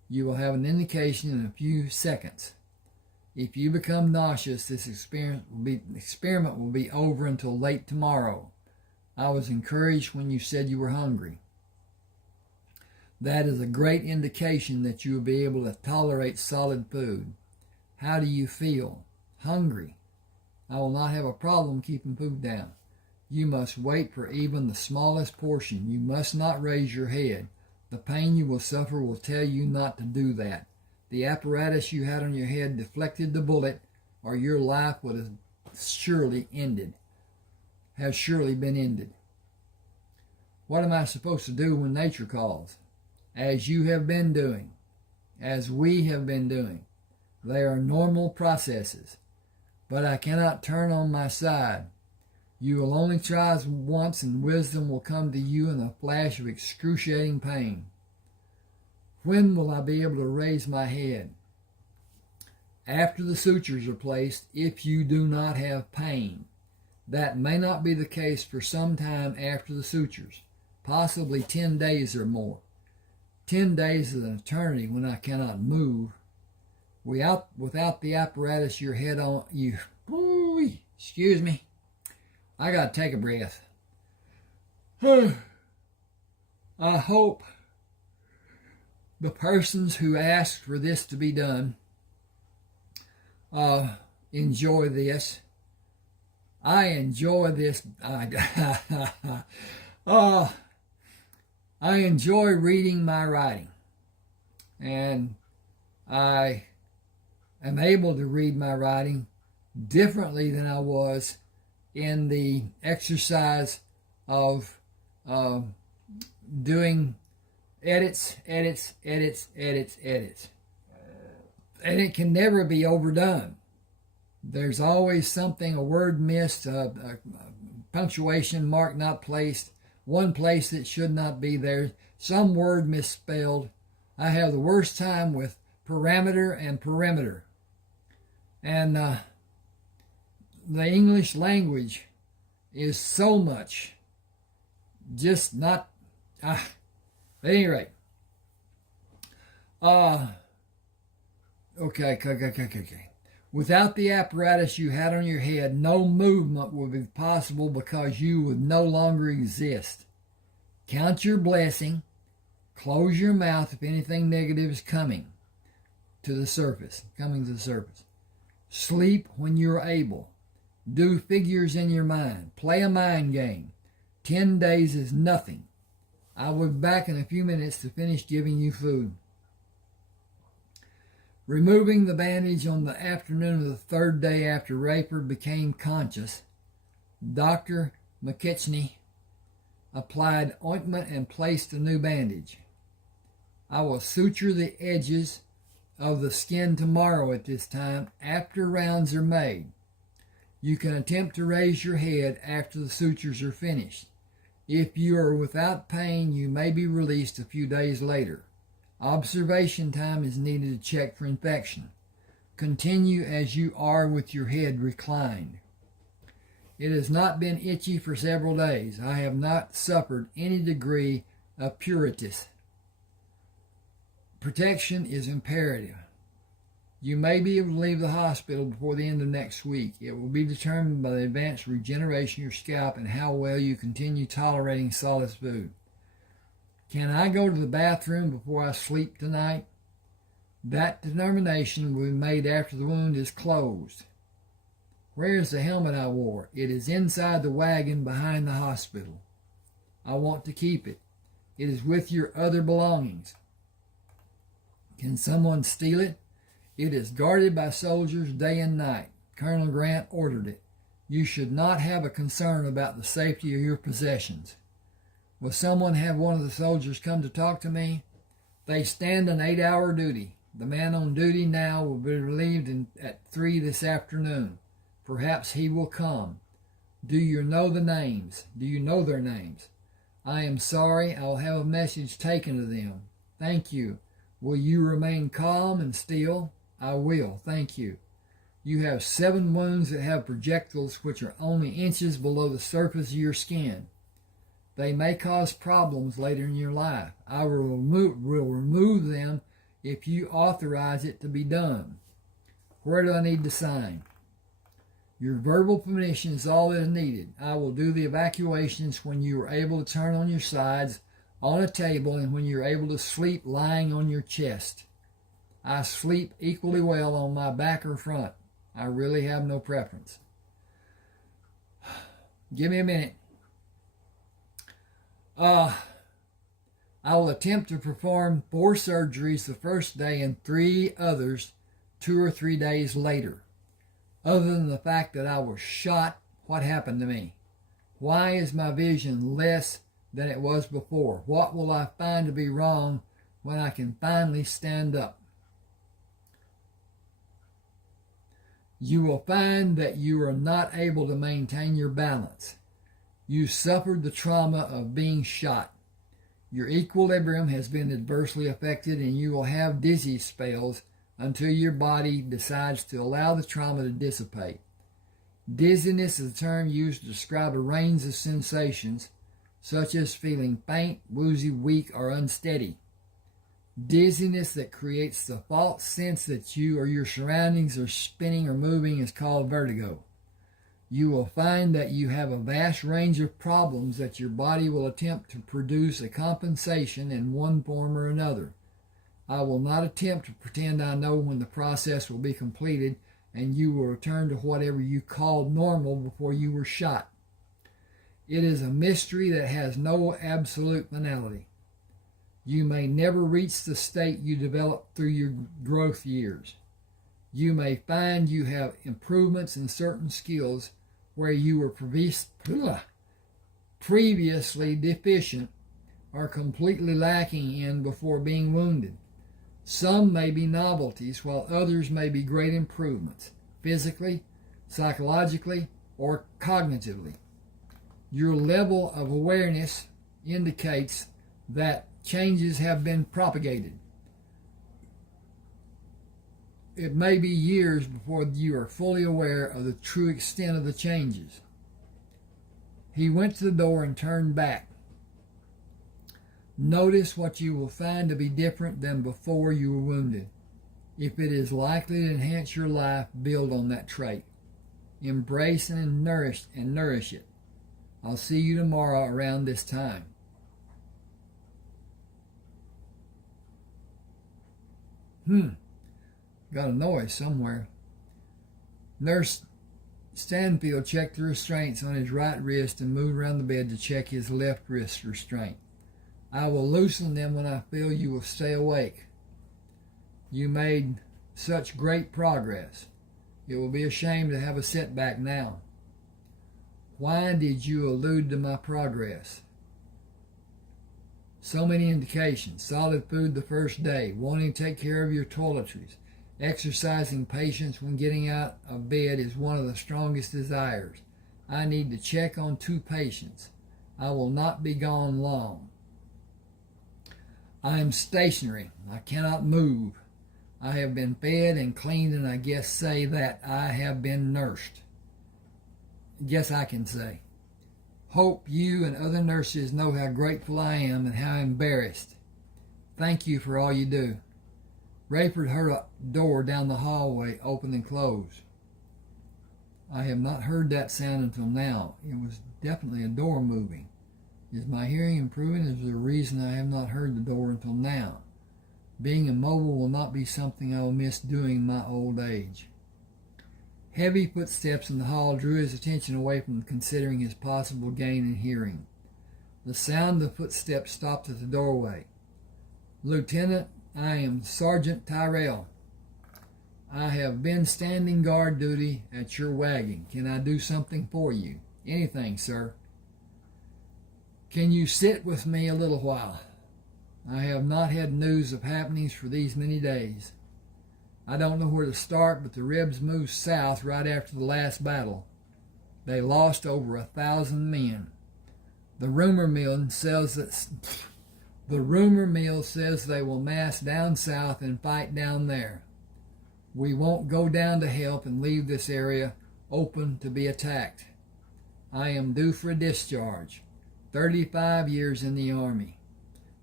You will have an indication in a few seconds. If you become nauseous, this experiment will be over until late tomorrow. I was encouraged when you said you were hungry. That is a great indication that you will be able to tolerate solid food. How do you feel? Hungry. I will not have a problem keeping food down. You must wait for even the smallest portion. You must not raise your head. The pain you will suffer will tell you not to do that. The apparatus you had on your head deflected the bullet, or your life would have surely been ended. What am I supposed to do when nature calls? As you have been doing, as we have been doing. They are normal processes. But I cannot turn on my side. You will only try once, and wisdom will come to you in a flash of excruciating pain. When will I be able to raise my head? After the sutures are placed, if you do not have pain. That may not be the case for some time after the sutures, possibly 10 days or more. 10 days is an eternity when I cannot move. Without the apparatus, your head on you. Excuse me. I gotta take a breath. I hope the persons who asked for this to be done enjoy this. I enjoy this. I enjoy reading my writing, and I am able to read my writing differently than I was in the exercise of doing edits. And it can never be overdone. There's always something, a word missed, a punctuation mark not placed, one place that should not be there, some word misspelled. I have the worst time with parameter and perimeter. And the English language is so much just not... at any rate. Okay. Without the apparatus you had on your head, no movement would be possible because you would no longer exist. Count your blessing. Close your mouth if anything negative is coming to the surface. Sleep when you're able. Do figures in your mind. Play a mind game. 10 days is nothing. I will be back in a few minutes to finish giving you food. Removing the bandage on the afternoon of the third day after Rafe became conscious, Dr. McKechnie applied ointment and placed a new bandage. I will suture the edges of the skin tomorrow at this time after rounds are made. You can attempt to raise your head after the sutures are finished. If you are without pain, you may be released a few days later. Observation time is needed to check for infection. Continue as you are with your head reclined. It has not been itchy for several days. I have not suffered any degree of pruritus. Protection is imperative. You may be able to leave the hospital before the end of next week. It will be determined by the advanced regeneration of your scalp and how well you continue tolerating solid food. Can I go to the bathroom before I sleep tonight? That determination will be made after the wound is closed. Where is the helmet I wore? It is inside the wagon behind the hospital. I want to keep it. It is with your other belongings. Can someone steal it? It is guarded by soldiers day and night. Colonel Grant ordered it. You should not have a concern about the safety of your possessions. Will someone have one of the soldiers come to talk to me? They stand an 8-hour duty. The man on duty now will be relieved at 3 this afternoon. Perhaps he will come. Do you know their names? I am sorry. I will have a message taken to them. Thank you. Will you remain calm and still? I will. Thank you. You have 7 wounds that have projectiles which are only inches below the surface of your skin. They may cause problems later in your life. I will remove them if you authorize it to be done. Where do I need to sign? Your verbal permission is all that is needed. I will do the evacuations when you are able to turn on your sides on a table and when you're able to sleep lying on your chest. I sleep equally well on my back or front. I really have no preference. Give me a minute. I will attempt to perform 4 surgeries the first day and 3 others 2 or 3 days later. Other than the fact that I was shot, what happened to me? Why is my vision less than it was before? What will I find to be wrong when I can finally stand up? You will find that you are not able to maintain your balance. You suffered the trauma of being shot. Your equilibrium has been adversely affected and you will have dizzy spells until your body decides to allow the trauma to dissipate. Dizziness is a term used to describe a range of sensations, such as feeling faint, woozy, weak, or unsteady. Dizziness that creates the false sense that you or your surroundings are spinning or moving is called vertigo. You will find that you have a vast range of problems that your body will attempt to produce a compensation in one form or another. I will not attempt to pretend I know when the process will be completed and you will return to whatever you called normal before you were shot. It is a mystery that has no absolute finality. You may never reach the state you developed through your growth years. You may find you have improvements in certain skills where you were previously deficient or completely lacking in before being wounded. Some may be novelties, while others may be great improvements, physically, psychologically, or cognitively. Your level of awareness indicates that changes have been propagated. It may be years before you are fully aware of the true extent of the changes. He went to the door and turned back. Notice what you will find to be different than before you were wounded. If it is likely to enhance your life, build on that trait. Embrace and nourish it. I'll see you tomorrow around this time. Got a noise somewhere. Nurse Stanfield checked the restraints on his right wrist and moved around the bed to check his left wrist restraint. I will loosen them when I feel you will stay awake. You made such great progress. It will be a shame to have a setback now. Why did you allude to my progress? So many indications. Solid food the first day, wanting to take care of your toiletries. Exercising patience when getting out of bed is one of the strongest desires. I need to check on 2 patients. I will not be gone long. I am stationary. I cannot move. I have been fed and cleaned, and I guess say that I have been nursed. Guess I can say. Hope you and other nurses know how grateful I am and how embarrassed. Thank you for all you do. Rayford heard a door down the hallway open and close. I have not heard that sound until now. It was definitely a door moving. Is my hearing improving? Is there a reason I have not heard the door until now? Being immobile will not be something I will miss doing in my old age. Heavy footsteps in the hall drew his attention away from considering his possible gain in hearing. The sound of footsteps stopped at the doorway. Lieutenant, I am Sergeant Tyrrell. I have been standing guard duty at your wagon. Can I do something for you? Anything, sir. Can you sit with me a little while? I have not had news of happenings for these many days. I don't know where to start, but the Rebs moved south right after the last battle. They lost over 1,000 men. The rumor mill says they will mass down south and fight down there. We won't go down to help and leave this area open to be attacked. I am due for a discharge. 35 years in the Army.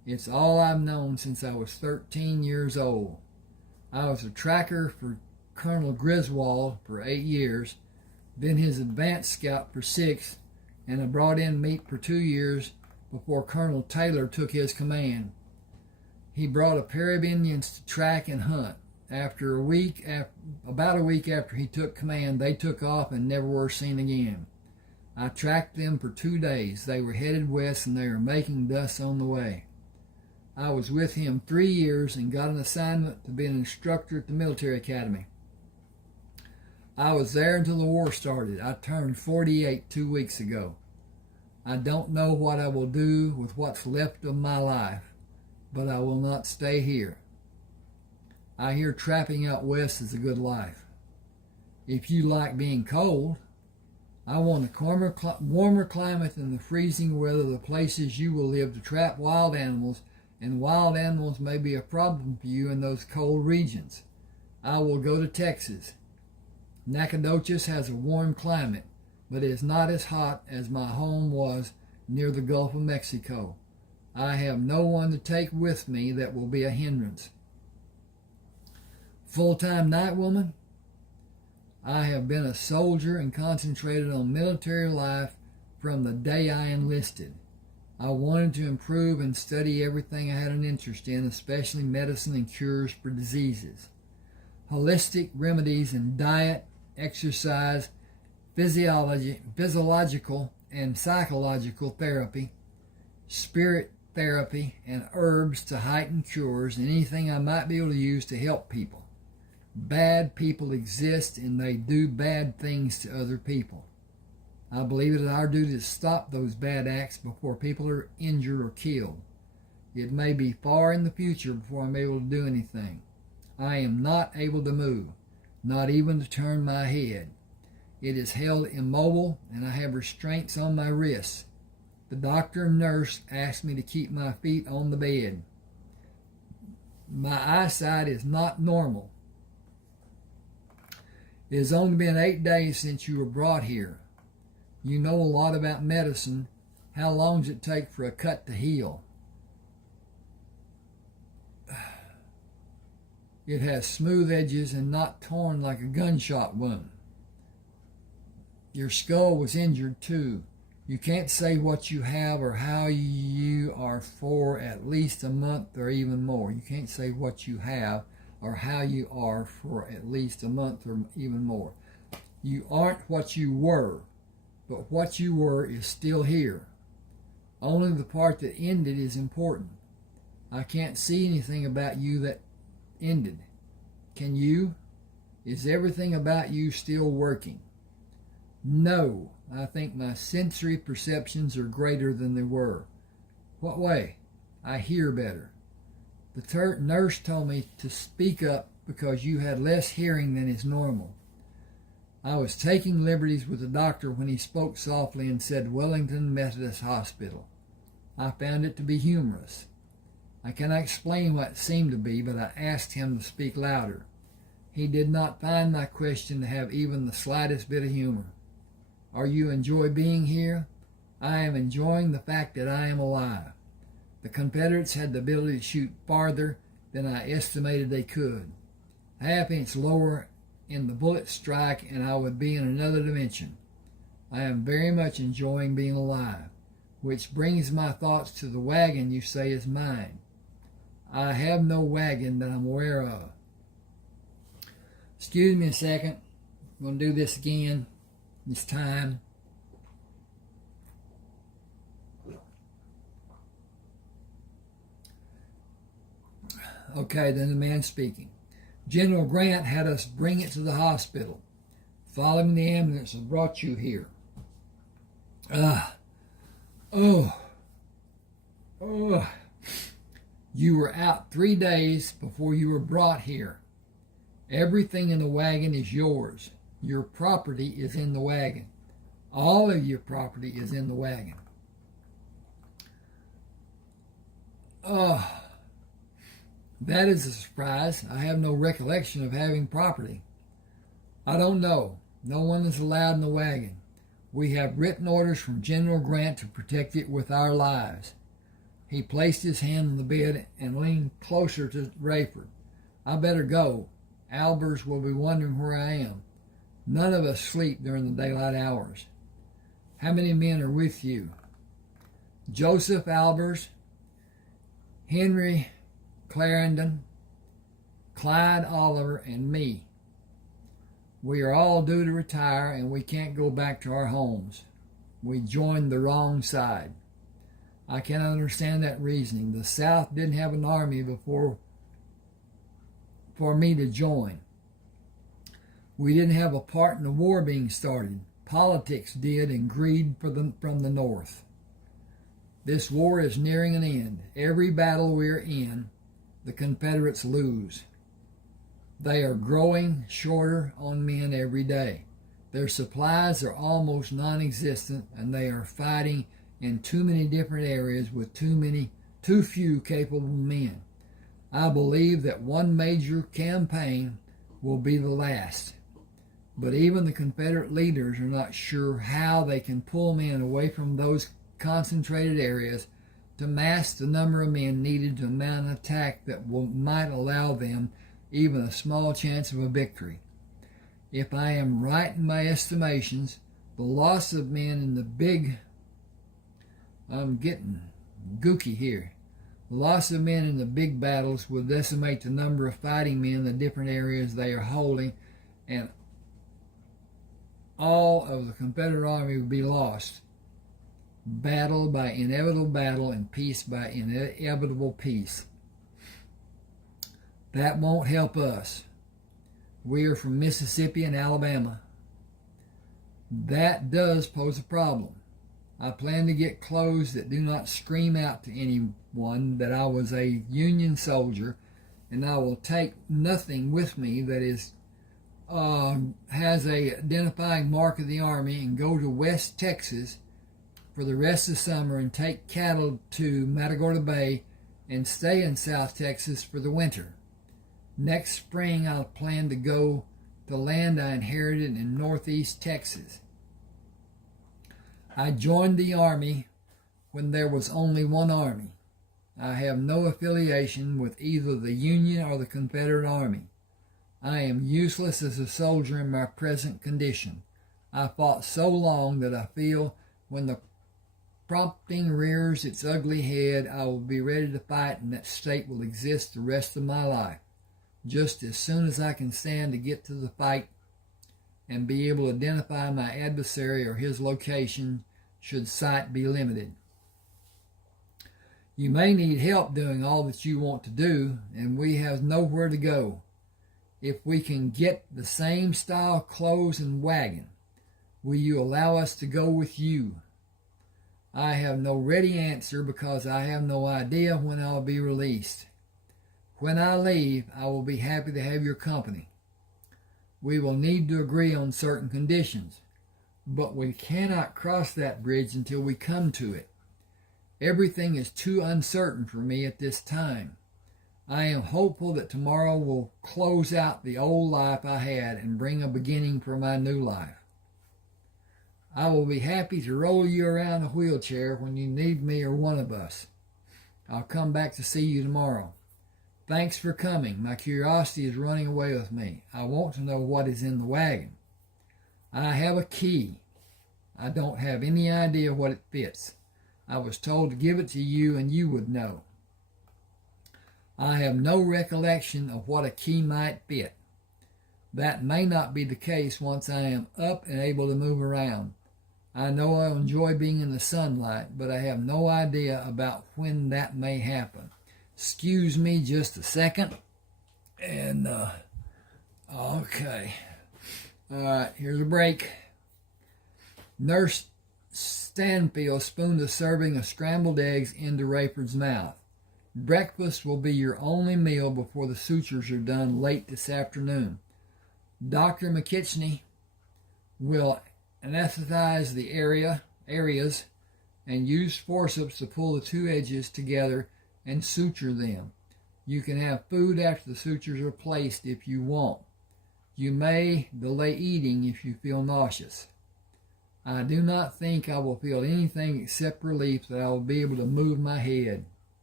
It's all I've known since I was 13 years old. I was a tracker for Colonel Griswold for 8 years, then his advance scout for 6, and I brought in meat for 2 years before Colonel Taylor took his command. He brought a pair of Indians to track and hunt. About a week after he took command, they took off and never were seen again. I tracked them for 2 days. They were headed west and they were making dust on the way. I was with him 3 years and got an assignment to be an instructor at the military academy. I was there until the war started. I turned 48 2 weeks ago. I don't know what I will do with what's left of my life, but I will not stay here. I hear trapping out west is a good life. If you like being cold, I want a warmer climate than the freezing weather of the places you will live to trap wild animals, and wild animals may be a problem for you in those cold regions. I will go to Texas. Nacogdoches has a warm climate, but it is not as hot as my home was near the Gulf of Mexico. I have no one to take with me that will be a hindrance. Full-time night woman? I have been a soldier and concentrated on military life from the day I enlisted. I wanted to improve and study everything I had an interest in, especially medicine and cures for diseases. Holistic remedies in diet, exercise, physiological and psychological therapy, spirit therapy, and herbs to heighten cures, and anything I might be able to use to help people. Bad people exist and they do bad things to other people. I believe it is our duty to stop those bad acts before people are injured or killed. It may be far in the future before I'm able to do anything. I am not able to move, not even to turn my head. It is held immobile and I have restraints on my wrists. The doctor and nurse asked me to keep my feet on the bed. My eyesight is not normal. It has only been 8 days since you were brought here. You know a lot about medicine. How long does it take for a cut to heal? It has smooth edges and not torn like a gunshot wound. Your skull was injured too. You can't say what you have or how you are for at least a month or even more. You can't say what you have or how you are for at least a month or even more. You aren't what you were, but what you were is still here. Only the part that ended is important. I can't see anything about you that ended. Can you? Is everything about you still working? No, I think my sensory perceptions are greater than they were. What way? I hear better. The nurse told me to speak up because you had less hearing than is normal. I was taking liberties with the doctor when he spoke softly and said Wellington Methodist Hospital. I found it to be humorous. I cannot explain what it seemed to be, but I asked him to speak louder. He did not find my question to have even the slightest bit of humor. Are you enjoy being here? I am enjoying the fact that I am alive. The Confederates had the ability to shoot farther than I estimated they could. Half inch lower in the bullet strike and I would be in another dimension. I am very much enjoying being alive, which brings my thoughts to the wagon you say is mine. I have no wagon that I'm aware of. Excuse me a second. I'm going to do this again. This time. Okay, then the man speaking. General Grant had us bring it to the hospital. Following the ambulance that brought you here. You were out 3 days before you were brought here. Everything in the wagon is yours. Your property is in the wagon. All of your property is in the wagon. That is a surprise. I have no recollection of having property. I don't know. No one is allowed in the wagon. We have written orders from General Grant to protect it with our lives. He placed his hand on the bed and leaned closer to Rayford. I better go. Albers will be wondering where I am. None of us sleep during the daylight hours. How many men are with you? Joseph Albers, Henry Clarendon, Clyde Oliver, and me. We are all due to retire, and we can't go back to our homes. We joined the wrong side. I cannot understand that reasoning. The South didn't have an army before for me to join. We didn't have a part in the war being started. Politics did, and greed from the North. This war is nearing an end. Every battle we're in, the Confederates lose. They are growing shorter on men every day. Their supplies are almost non-existent, and they are fighting in too many different areas with too few capable men. I believe that one major campaign will be the last. But even the Confederate leaders are not sure how they can pull men away from those concentrated areas to mass the number of men needed to mount an attack that might allow them even a small chance of a victory. If I am right in my estimations, the loss of men in the big... I'm getting gooky here. The loss of men in the big battles will decimate the number of fighting men in the different areas they are holding, and all of the Confederate army will be lost. Battle by inevitable battle and peace by inevitable peace. That won't help us. We are from Mississippi and Alabama. That does pose a problem. I plan to get clothes that do not scream out to anyone that I was a Union soldier, and I will take nothing with me that has a identifying mark of the Army, and go to West Texas for the rest of the summer and take cattle to Matagorda Bay and stay in South Texas for the winter. Next spring, I'll plan to go to land I inherited in northeast Texas. I joined the Army when there was only one Army. I have no affiliation with either the Union or the Confederate Army. I am useless as a soldier in my present condition. I fought so long that I feel when the prompting rears its ugly head, I will be ready to fight, and that state will exist the rest of my life. Just as soon as I can stand to get to the fight and be able to identify my adversary or his location should sight be limited. You may need help doing all that you want to do, and we have nowhere to go. If we can get the same style clothes and wagon, will you allow us to go with you? I have no ready answer because I have no idea when I'll be released. When I leave, I will be happy to have your company. We will need to agree on certain conditions, but we cannot cross that bridge until we come to it. Everything is too uncertain for me at this time. I am hopeful that tomorrow will close out the old life I had and bring a beginning for my new life. I will be happy to roll you around a wheelchair when you need me or one of us. I'll come back to see you tomorrow. Thanks for coming. My curiosity is running away with me. I want to know what is in the wagon. I have a key. I don't have any idea what it fits. I was told to give it to you and you would know. I have no recollection of what a key might fit. That may not be the case once I am up and able to move around. I know I'll enjoy being in the sunlight, but I have no idea about when that may happen. Excuse me just a second. And, okay. All right, here's a break. Nurse Stanfield spooned a serving of scrambled eggs into Rayford's mouth. Breakfast will be your only meal before the sutures are done late this afternoon. Dr. McKitchney will anesthetize the areas and use forceps to pull the two edges together and suture them. You can have food after the sutures are placed if you want. You may delay eating if you feel nauseous. I do not think I will feel anything except relief that I will be able to move my head.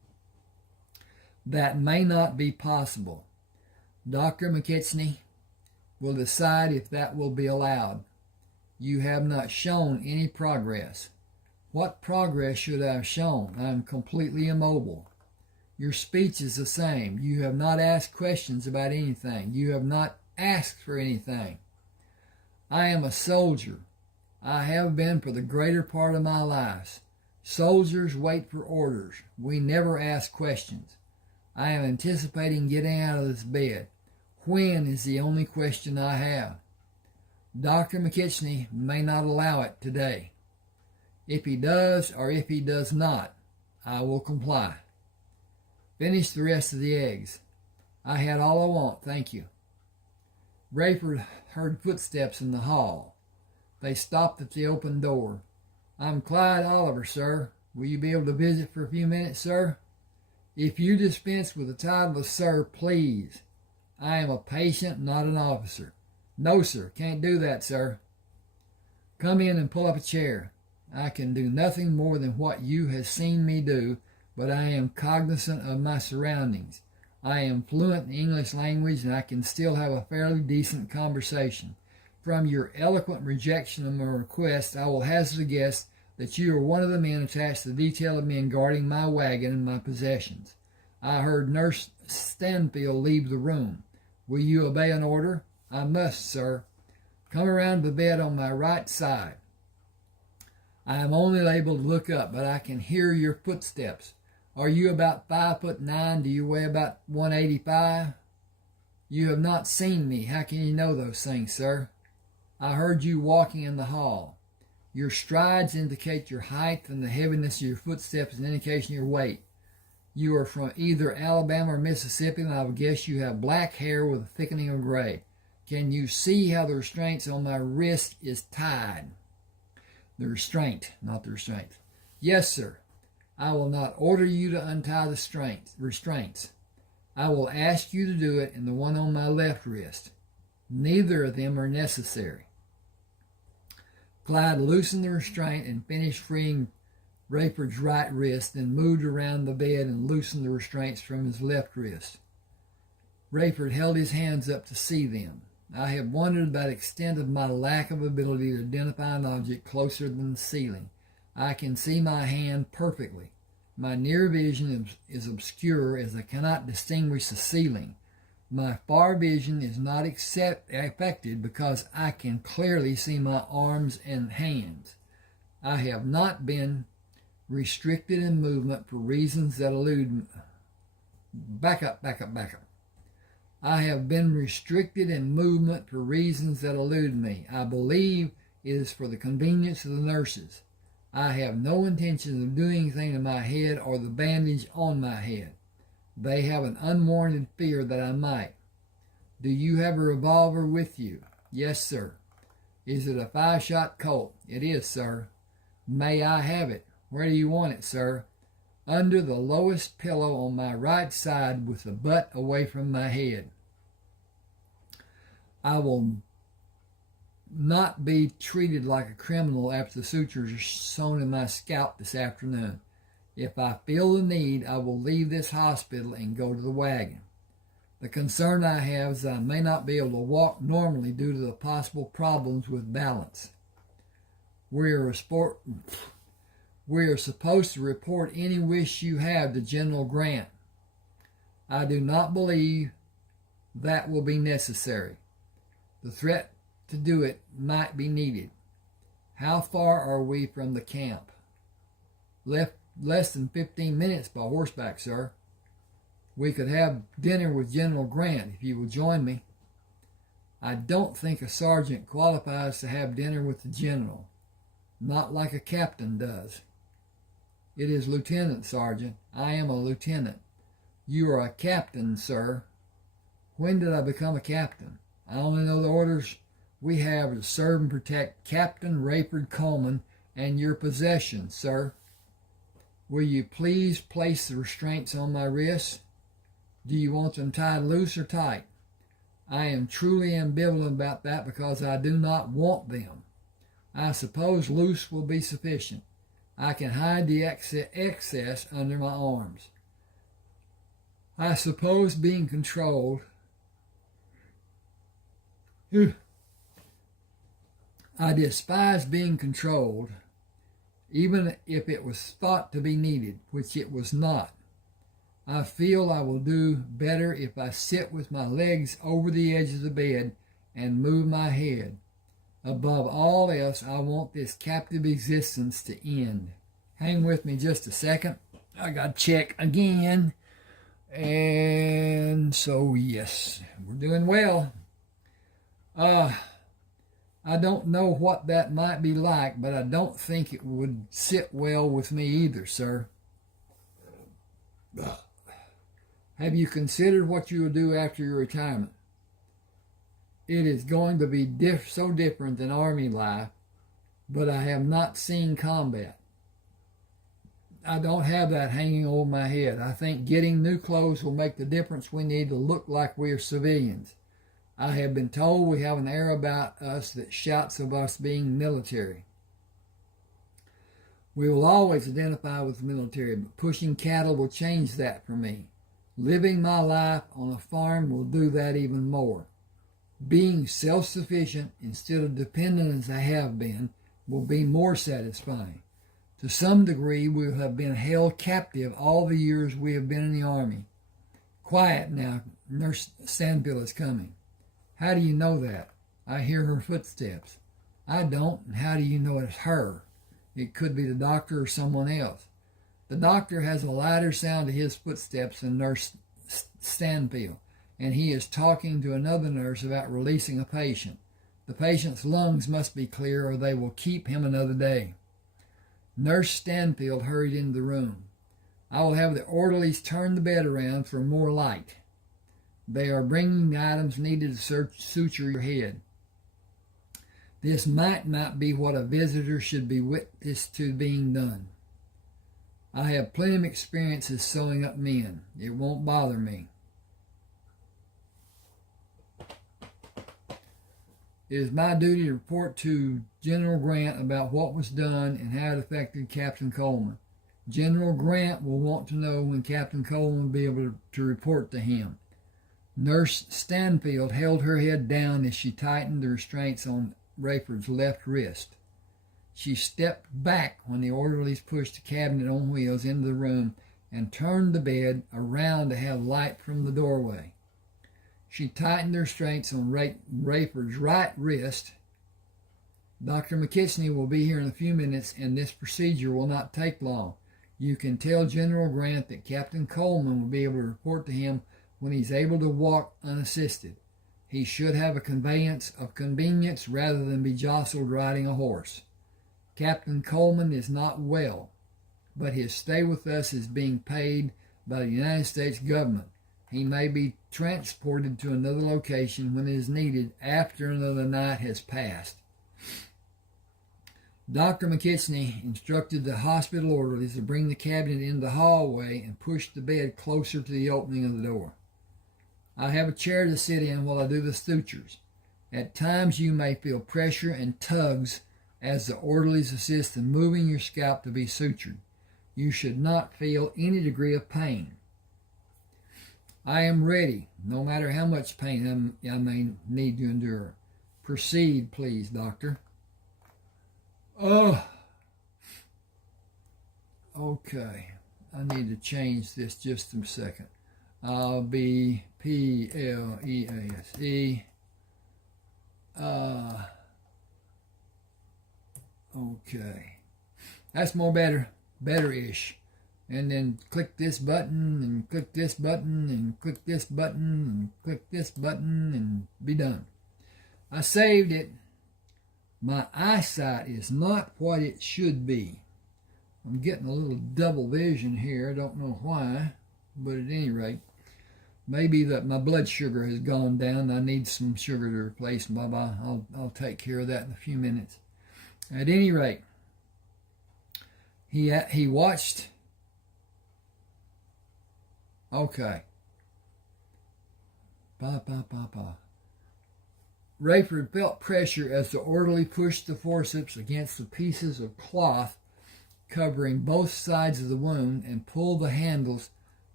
That may not be possible. Dr. McKechnie will decide if that will be allowed. You have not shown any progress. What progress should I have shown? I am completely immobile. Your speech is the same. You have not asked questions about anything. You have not asked for anything. I am a soldier. I have been for the greater part of my life. Soldiers wait for orders. We never ask questions. I am anticipating getting out of this bed. When is the only question I have. Dr. McKechnie may not allow it today. If he does or if he does not, I will comply. Finish the rest of the eggs. I had all I want, thank you. Rafe heard footsteps in the hall. They stopped at the open door. I'm Clyde Oliver, sir. Will you be able to visit for a few minutes, sir? If you dispense with the title of sir, please. I am a patient, not an officer. No, sir, can't do that, sir. Come in and pull up a chair. I can do nothing more than what you have seen me do, but I am cognizant of my surroundings. I am fluent in the English language, and I can still have a fairly decent conversation. From your eloquent rejection of my request, I will hazard a guess that you are one of the men attached to the detail of men guarding my wagon and my possessions. I heard Nurse Stanfield leave the room. Will you obey an order? I must, sir. Come around the bed on my right side. I am only able to look up, but I can hear your footsteps. Are you about 5'9"? Do you weigh about 185? You have not seen me. How can you know those things, sir? I heard you walking in the hall. Your strides indicate your height, and the heaviness of your footsteps is an indication of your weight. You are from either Alabama or Mississippi, and I would guess you have black hair with a thickening of gray. Can you see how the restraints on my wrist is tied? The restraint, not the restraint. Yes, sir. I will not order you to untie the restraints. I will ask you to do it in the one on my left wrist. Neither of them are necessary. Clyde loosened the restraint and finished freeing Rayford's right wrist, then moved around the bed and loosened the restraints from his left wrist. Rayford held his hands up to see them. I have wondered about the extent of my lack of ability to identify an object closer than the ceiling. I can see my hand perfectly. My near vision is obscure as I cannot distinguish the ceiling. My far vision is not affected because I can clearly see my arms and hands. I have not been restricted in movement for reasons that elude me. Back up. I have been restricted in movement for reasons that elude me. I believe it is for the convenience of the nurses. I have no intention of doing anything to my head or the bandage on my head. They have an unwarranted fear that I might. Do you have a revolver with you? Yes, sir. Is it a 5-shot Colt? It is, sir. May I have it? Where do you want it, sir? Under the lowest pillow on my right side with the butt away from my head. I will not be treated like a criminal after the sutures are sewn in my scalp this afternoon. If I feel the need, I will leave this hospital and go to the wagon. The concern I have is that I may not be able to walk normally due to the possible problems with balance. We are supposed to report any wish you have to General Grant. I do not believe that will be necessary. The threat to do it might be needed. How far are we from the camp? Less than 15 minutes by horseback, sir. We could have dinner with General Grant if you will join me. I don't think a sergeant qualifies to have dinner with the general. Not like a captain does. It is lieutenant, sergeant. I am a lieutenant. You are a captain, sir. When did I become a captain? I only know the orders we have to serve and protect Captain Rafe Coleman and your possessions, sir. Will you please place the restraints on my wrists? Do you want them tied loose or tight? I am truly ambivalent about that because I do not want them. I suppose loose will be sufficient. I can hide the excess under my arms. I suppose being controlled. I despise being controlled, even if it was thought to be needed, which it was not. I feel I will do better if I sit with my legs over the edge of the bed and move my head. Above all else, I want this captive existence to end. Hang with me just a second. I got to check again. And so, yes, we're doing well. I don't know what that might be like, but I don't think it would sit well with me either, sir. Have you considered what you will do after your retirement? It is going to be so different than Army life, but I have not seen combat. I don't have that hanging over my head. I think getting new clothes will make the difference we need to look like we are civilians. I have been told we have an air about us that shouts of us being military. We will always identify with the military, but pushing cattle will change that for me. Living my life on a farm will do that even more. Being self-sufficient instead of dependent as I have been will be more satisfying. To some degree, we have been held captive all the years we have been in the Army. Quiet now, Nurse Stanfield is coming. How do you know that? I hear her footsteps. I don't, and how do you know it's her? It could be the doctor or someone else. The doctor has a lighter sound to his footsteps than Nurse Stanfield, and he is talking to another nurse about releasing a patient. The patient's lungs must be clear or they will keep him another day. Nurse Stanfield hurried into the room. I will have the orderlies turn the bed around for more light. They are bringing the items needed to suture your head. This might not be what a visitor should be witness to being done. I have plenty of experiences sewing up men. It won't bother me. It is my duty to report to General Grant about what was done and how it affected Captain Coleman. General Grant will want to know when Captain Coleman will be able to report to him. Nurse Stanfield held her head down as she tightened the restraints on Rayford's left wrist. She stepped back when the orderlies pushed the cabinet on wheels into the room and turned the bed around to have light from the doorway. She tightened the restraints on Rayford's right wrist. Dr. McKitchney will be here in a few minutes, and this procedure will not take long. You can tell General Grant that Captain Coleman will be able to report to him when he's able to walk unassisted. He should have a conveyance of convenience rather than be jostled riding a horse. Captain Coleman is not well, but his stay with us is being paid by the United States government. He may be transported to another location when it is needed after another night has passed. Dr. McKitchney instructed the hospital orderlies to bring the cabinet into the hallway and push the bed closer to the opening of the door. I have a chair to sit in while I do the sutures. At times you may feel pressure and tugs as the orderlies assist in moving your scalp to be sutured. You should not feel any degree of pain. I am ready, no matter how much pain I may need to endure. Proceed, please, doctor. Oh, okay. I need to change this just a second. I'll be P-L-E-A-S-E. Okay. That's more better-ish. And then click this button, and click this button, and click this button, and click this button, and be done. I saved it. My eyesight is not what it should be. I'm getting a little double vision here. I don't know why, but at any rate, maybe that my blood sugar has gone down. I need some sugar to replace. Bye-bye. I'll take care of that in a few minutes. At any rate, he watched. Okay. Rayford felt pressure as the orderly pushed the forceps against the pieces of cloth covering both sides of the wound and pulled the handles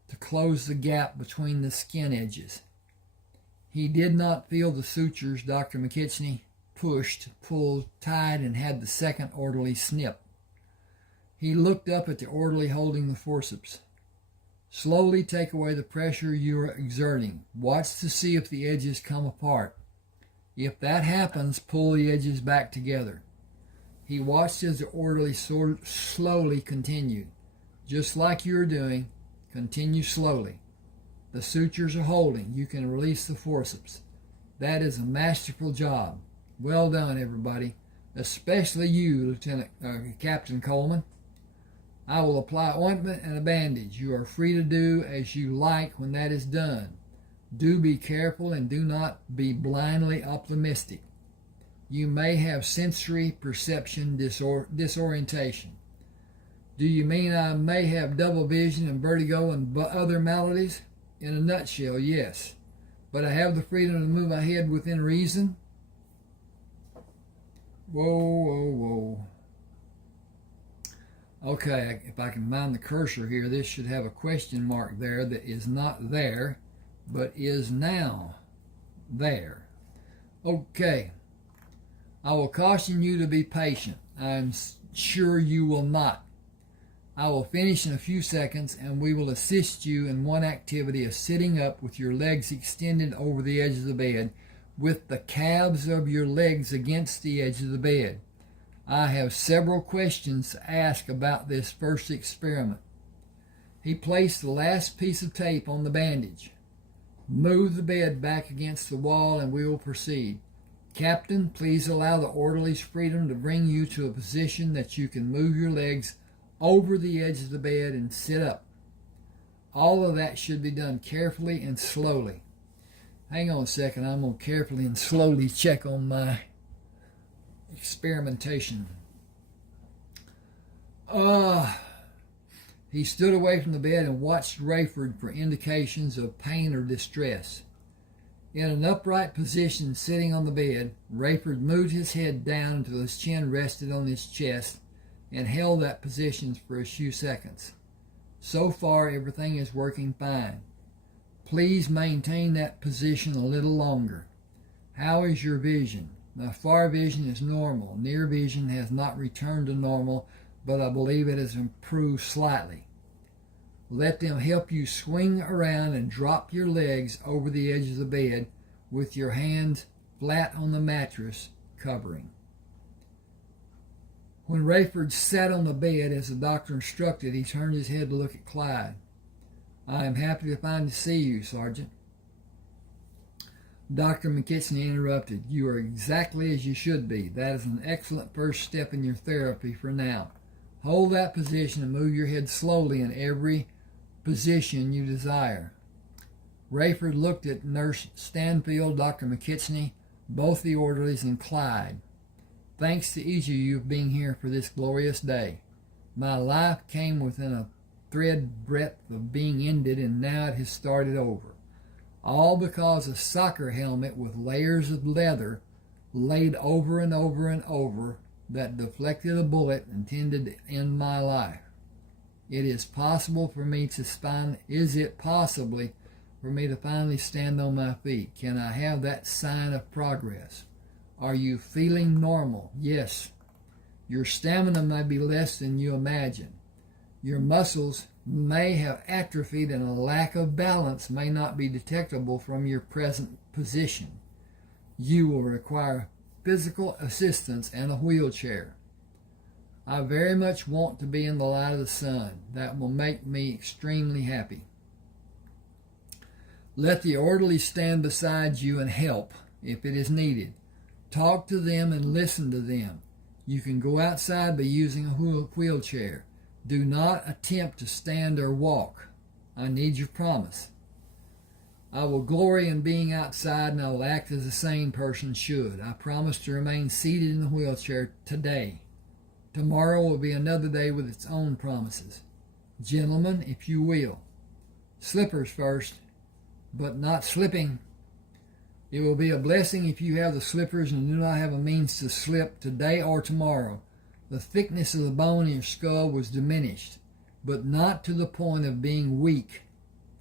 to close the gap between the skin edges. He did not feel the sutures Dr. McKitchney pushed, pulled, tied, and had the second orderly snip. He looked up at the orderly holding the forceps. Slowly take away the pressure you are exerting. Watch to see if the edges come apart. If that happens, pull the edges back together. He watched as the orderly slowly continued. Just like you are doing, continue slowly. The sutures are holding. You can release the forceps. That is a masterful job. Well done, everybody, especially you, Captain Coleman. I will apply ointment and a bandage. You are free to do as you like when that is done. Do be careful and do not be blindly optimistic. You may have sensory perception disorientation. Do you mean I may have double vision and vertigo and other maladies? In a nutshell, yes. But I have the freedom to move my head within reason. Whoa. Okay, if I can find the cursor here, this should have a question mark there that is not there, but is now there. Okay. I will caution you to be patient. I am sure you will not. I will finish in a few seconds, and we will assist you in one activity of sitting up with your legs extended over the edge of the bed, with the calves of your legs against the edge of the bed. I have several questions to ask about this first experiment. He placed the last piece of tape on the bandage. Move the bed back against the wall and we will proceed. Captain, please allow the orderly's freedom to bring you to a position that you can move your legs over the edge of the bed and sit up. All of that should be done carefully and slowly. Hang on a second, I'm going to carefully and slowly check on my experimentation. He stood away from the bed and watched Rayford for indications of pain or distress. In an upright position sitting on the bed, Rayford moved his head down until his chin rested on his chest and held that position for a few seconds. So far, everything is working fine. Please maintain that position a little longer. How is your vision? My far vision is normal. Near vision has not returned to normal, but I believe it has improved slightly. Let them help you swing around and drop your legs over the edge of the bed with your hands flat on the mattress covering. When Rayford sat on the bed as the doctor instructed, he turned his head to look at Clyde. I am happy to see you, Sergeant. Dr. McKitchney interrupted. You are exactly as you should be. That is an excellent first step in your therapy for now. Hold that position and move your head slowly in every position you desire. Rayford looked at Nurse Stanfield, Dr. McKitchney, both the orderlies, and Clyde. Thanks to each of you for being here for this glorious day. My life came within a thread breadth of being ended, and now it has started over. All because a soccer helmet with layers of leather laid over and over and over that deflected a bullet intended to end my life. Is it possible for me to finally stand on my feet? Can I have that sign of progress? Are you feeling normal? Yes. Your stamina may be less than you imagine. Your muscles may have atrophied and a lack of balance may not be detectable from your present position. You will require physical assistance and a wheelchair. I very much want to be in the light of the sun. That will make me extremely happy. Let the orderly stand beside you and help if it is needed. Talk to them and listen to them. You can go outside by using a wheelchair. Do not attempt to stand or walk. I need your promise. I will glory in being outside, and I will act as a sane person should. I promise to remain seated in the wheelchair today. Tomorrow will be another day with its own promises. Gentlemen, if you will. Slippers first, but not slipping. It will be a blessing if you have the slippers and do not have a means to slip today or tomorrow. The thickness of the bone in your skull was diminished, but not to the point of being weak.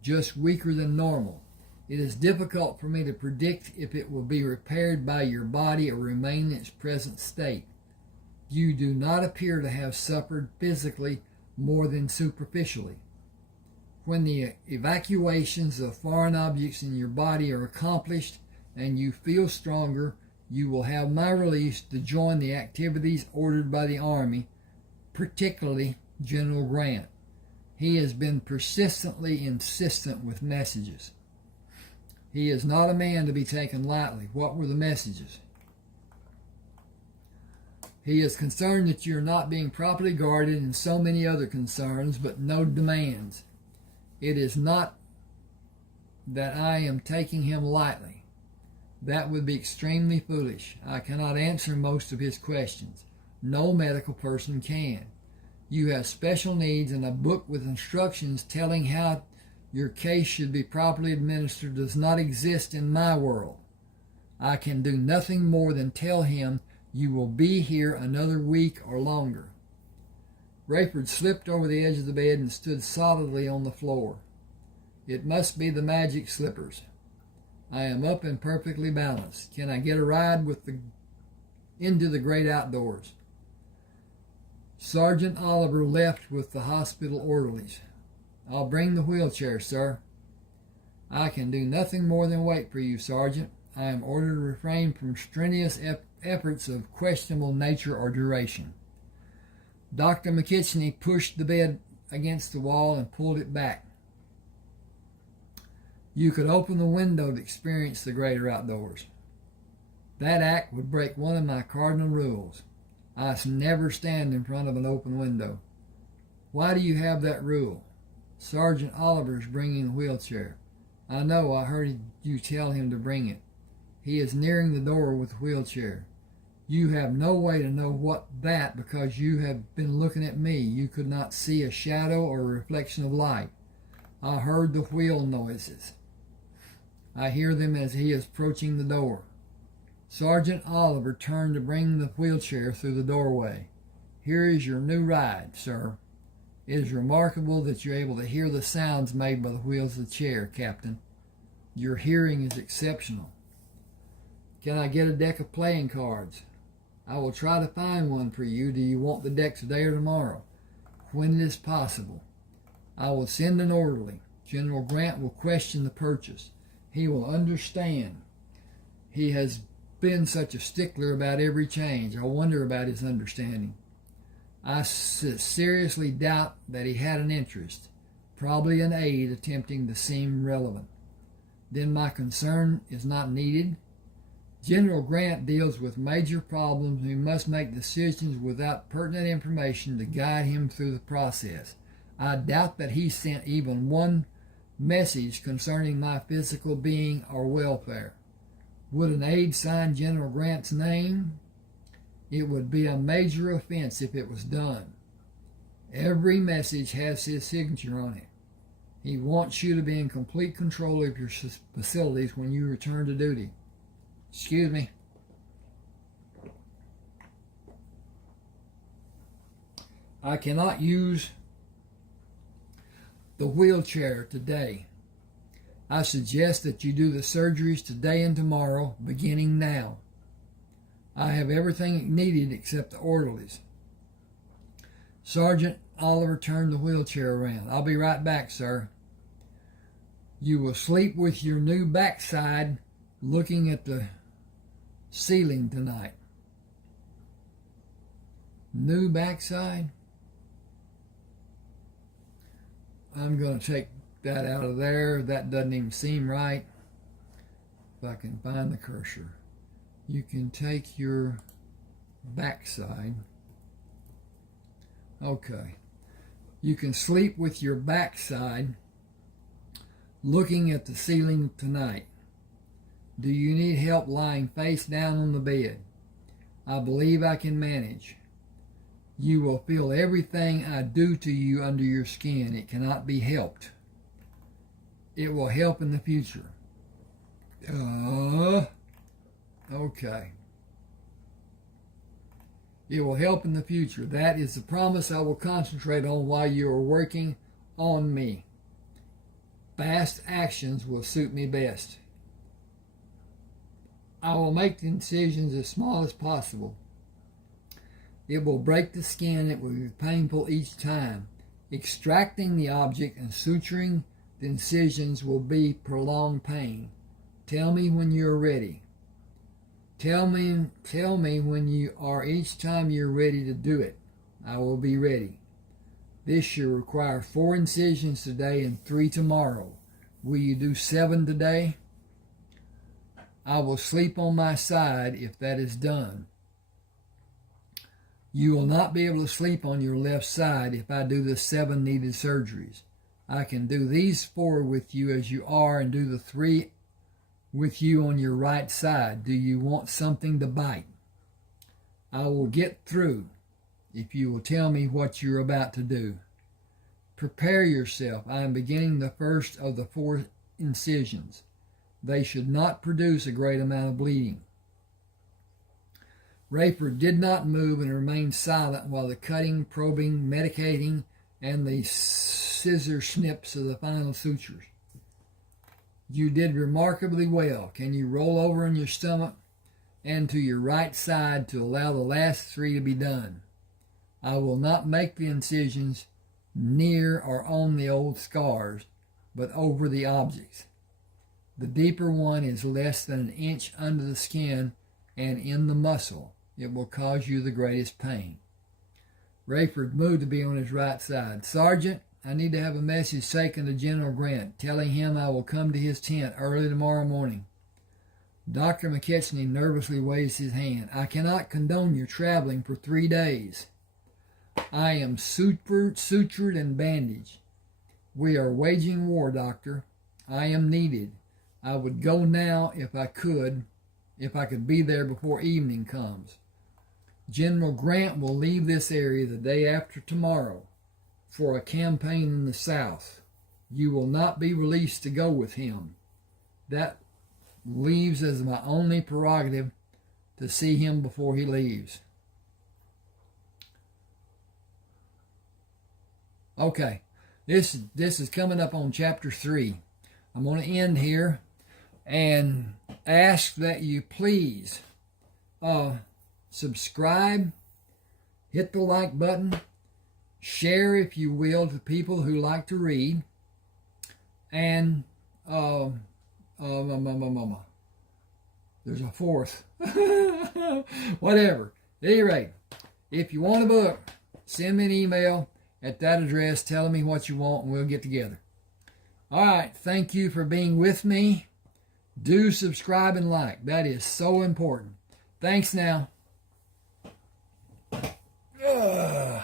just weaker than normal. It is difficult for me to predict if it will be repaired by your body or remain in its present state. You do not appear to have suffered physically more than superficially. When the evacuations of foreign objects in your body are accomplished and you feel stronger, you will have my release to join the activities ordered by the Army, particularly General Grant. He has been persistently insistent with messages. He is not a man to be taken lightly. What were the messages? He is concerned that you are not being properly guarded and so many other concerns, but no demands. It is not that I am taking him lightly. That would be extremely foolish. I cannot answer most of his questions. No medical person can. You have special needs, and a book with instructions telling how your case should be properly administered does not exist in my world. I can do nothing more than tell him you will be here another week or longer. Rayford slipped over the edge of the bed and stood solidly on the floor. It must be the magic slippers. I am up and perfectly balanced. Can I get a ride into the great outdoors? Sergeant Oliver left with the hospital orderlies. I'll bring the wheelchair, sir. I can do nothing more than wait for you, Sergeant. I am ordered to refrain from strenuous efforts of questionable nature or duration. Dr. McKitchney pushed the bed against the wall and pulled it back. You could open the window to experience the greater outdoors. That act would break one of my cardinal rules. I never stand in front of an open window. Why do you have that rule? Sergeant Oliver's bringing the wheelchair. I know, I heard you tell him to bring it. He is nearing the door with the wheelchair. You have no way to know what that because you have been looking at me. You could not see a shadow or a reflection of light. I heard the wheel noises. I hear them as he is approaching the door. Sergeant Oliver turned to bring the wheelchair through the doorway. Here is your new ride, sir. It is remarkable that you're able to hear the sounds made by the wheels of the chair, Captain. Your hearing is exceptional. Can I get a deck of playing cards? I will try to find one for you. Do you want the deck today or tomorrow? When it is possible. I will send an orderly. General Grant will question the purchase. He will understand. He has been such a stickler about every change. I wonder about his understanding. I seriously doubt that he had an interest, probably an aide attempting to seem relevant. Then my concern is not needed. General Grant deals with major problems. He must make decisions without pertinent information to guide him through the process. I doubt that he sent even one message concerning my physical being or welfare. Would an aide sign General Grant's name? It would be a major offense if it was done. Every message has his signature on it. He wants you to be in complete control of your facilities when you return to duty. Excuse me. I cannot use the wheelchair today. I suggest that you do the surgeries today and tomorrow, beginning now. I have everything needed except the orderlies. Sergeant Oliver turned the wheelchair around. I'll be right back, sir. You will sleep with your new backside looking at the ceiling tonight. New backside? I'm going to take that out of there. That doesn't even seem right. If I can find the cursor. You can take your backside. Okay. You can sleep with your backside looking at the ceiling tonight. Do you need help lying face down on the bed? I believe I can manage. You will feel everything I do to you under your skin. It cannot be helped. It will help in the future. Okay. It will help in the future. That is the promise I will concentrate on while you are working on me. Fast actions will suit me best. I will make the incisions as small as possible. It will break the skin. It will be painful each time. Extracting the object and suturing the incisions will be prolonged pain. Tell me when you're ready. Tell me when you are each time you're ready to do it. I will be ready. This should require 4 incisions today and 3 tomorrow. Will you do 7 today? I will sleep on my side if that is done. You will not be able to sleep on your left side if I do the 7 needed surgeries. I can do these 4 with you as you are and do the 3 with you on your right side. Do you want something to bite? I will get through if you will tell me what you're about to do. Prepare yourself. I am beginning the first of the 4 incisions. They should not produce a great amount of bleeding. Rafe did not move and remained silent while the cutting, probing, medicating, and the scissor snips of the final sutures. You did remarkably well. Can you roll over on your stomach and to your right side to allow the last 3 to be done? I will not make the incisions near or on the old scars, but over the objects. The deeper one is less than an inch under the skin and in the muscle. It will cause you the greatest pain. Rayford moved to be on his right side. Sergeant, I need to have a message taken to General Grant, telling him I will come to his tent early tomorrow morning. Dr. McKechnie nervously waves his hand. I cannot condone your traveling for 3 days. I am sutured and bandaged. We are waging war, Doctor. I am needed. I would go now if I could be there before evening comes. General Grant will leave this area the day after tomorrow for a campaign in the South. You will not be released to go with him. That leaves as my only prerogative to see him before he leaves. Okay, this is coming up on chapter 3. I'm going to end here and ask that you please subscribe, hit the like button, share if you will to people who like to read, and there's a fourth. Whatever. At any rate, if you want a book, send me an email at that address telling me what you want and we'll get together. All right, thank you for being with me. Do subscribe and like. That is so important. Thanks now. Ugh.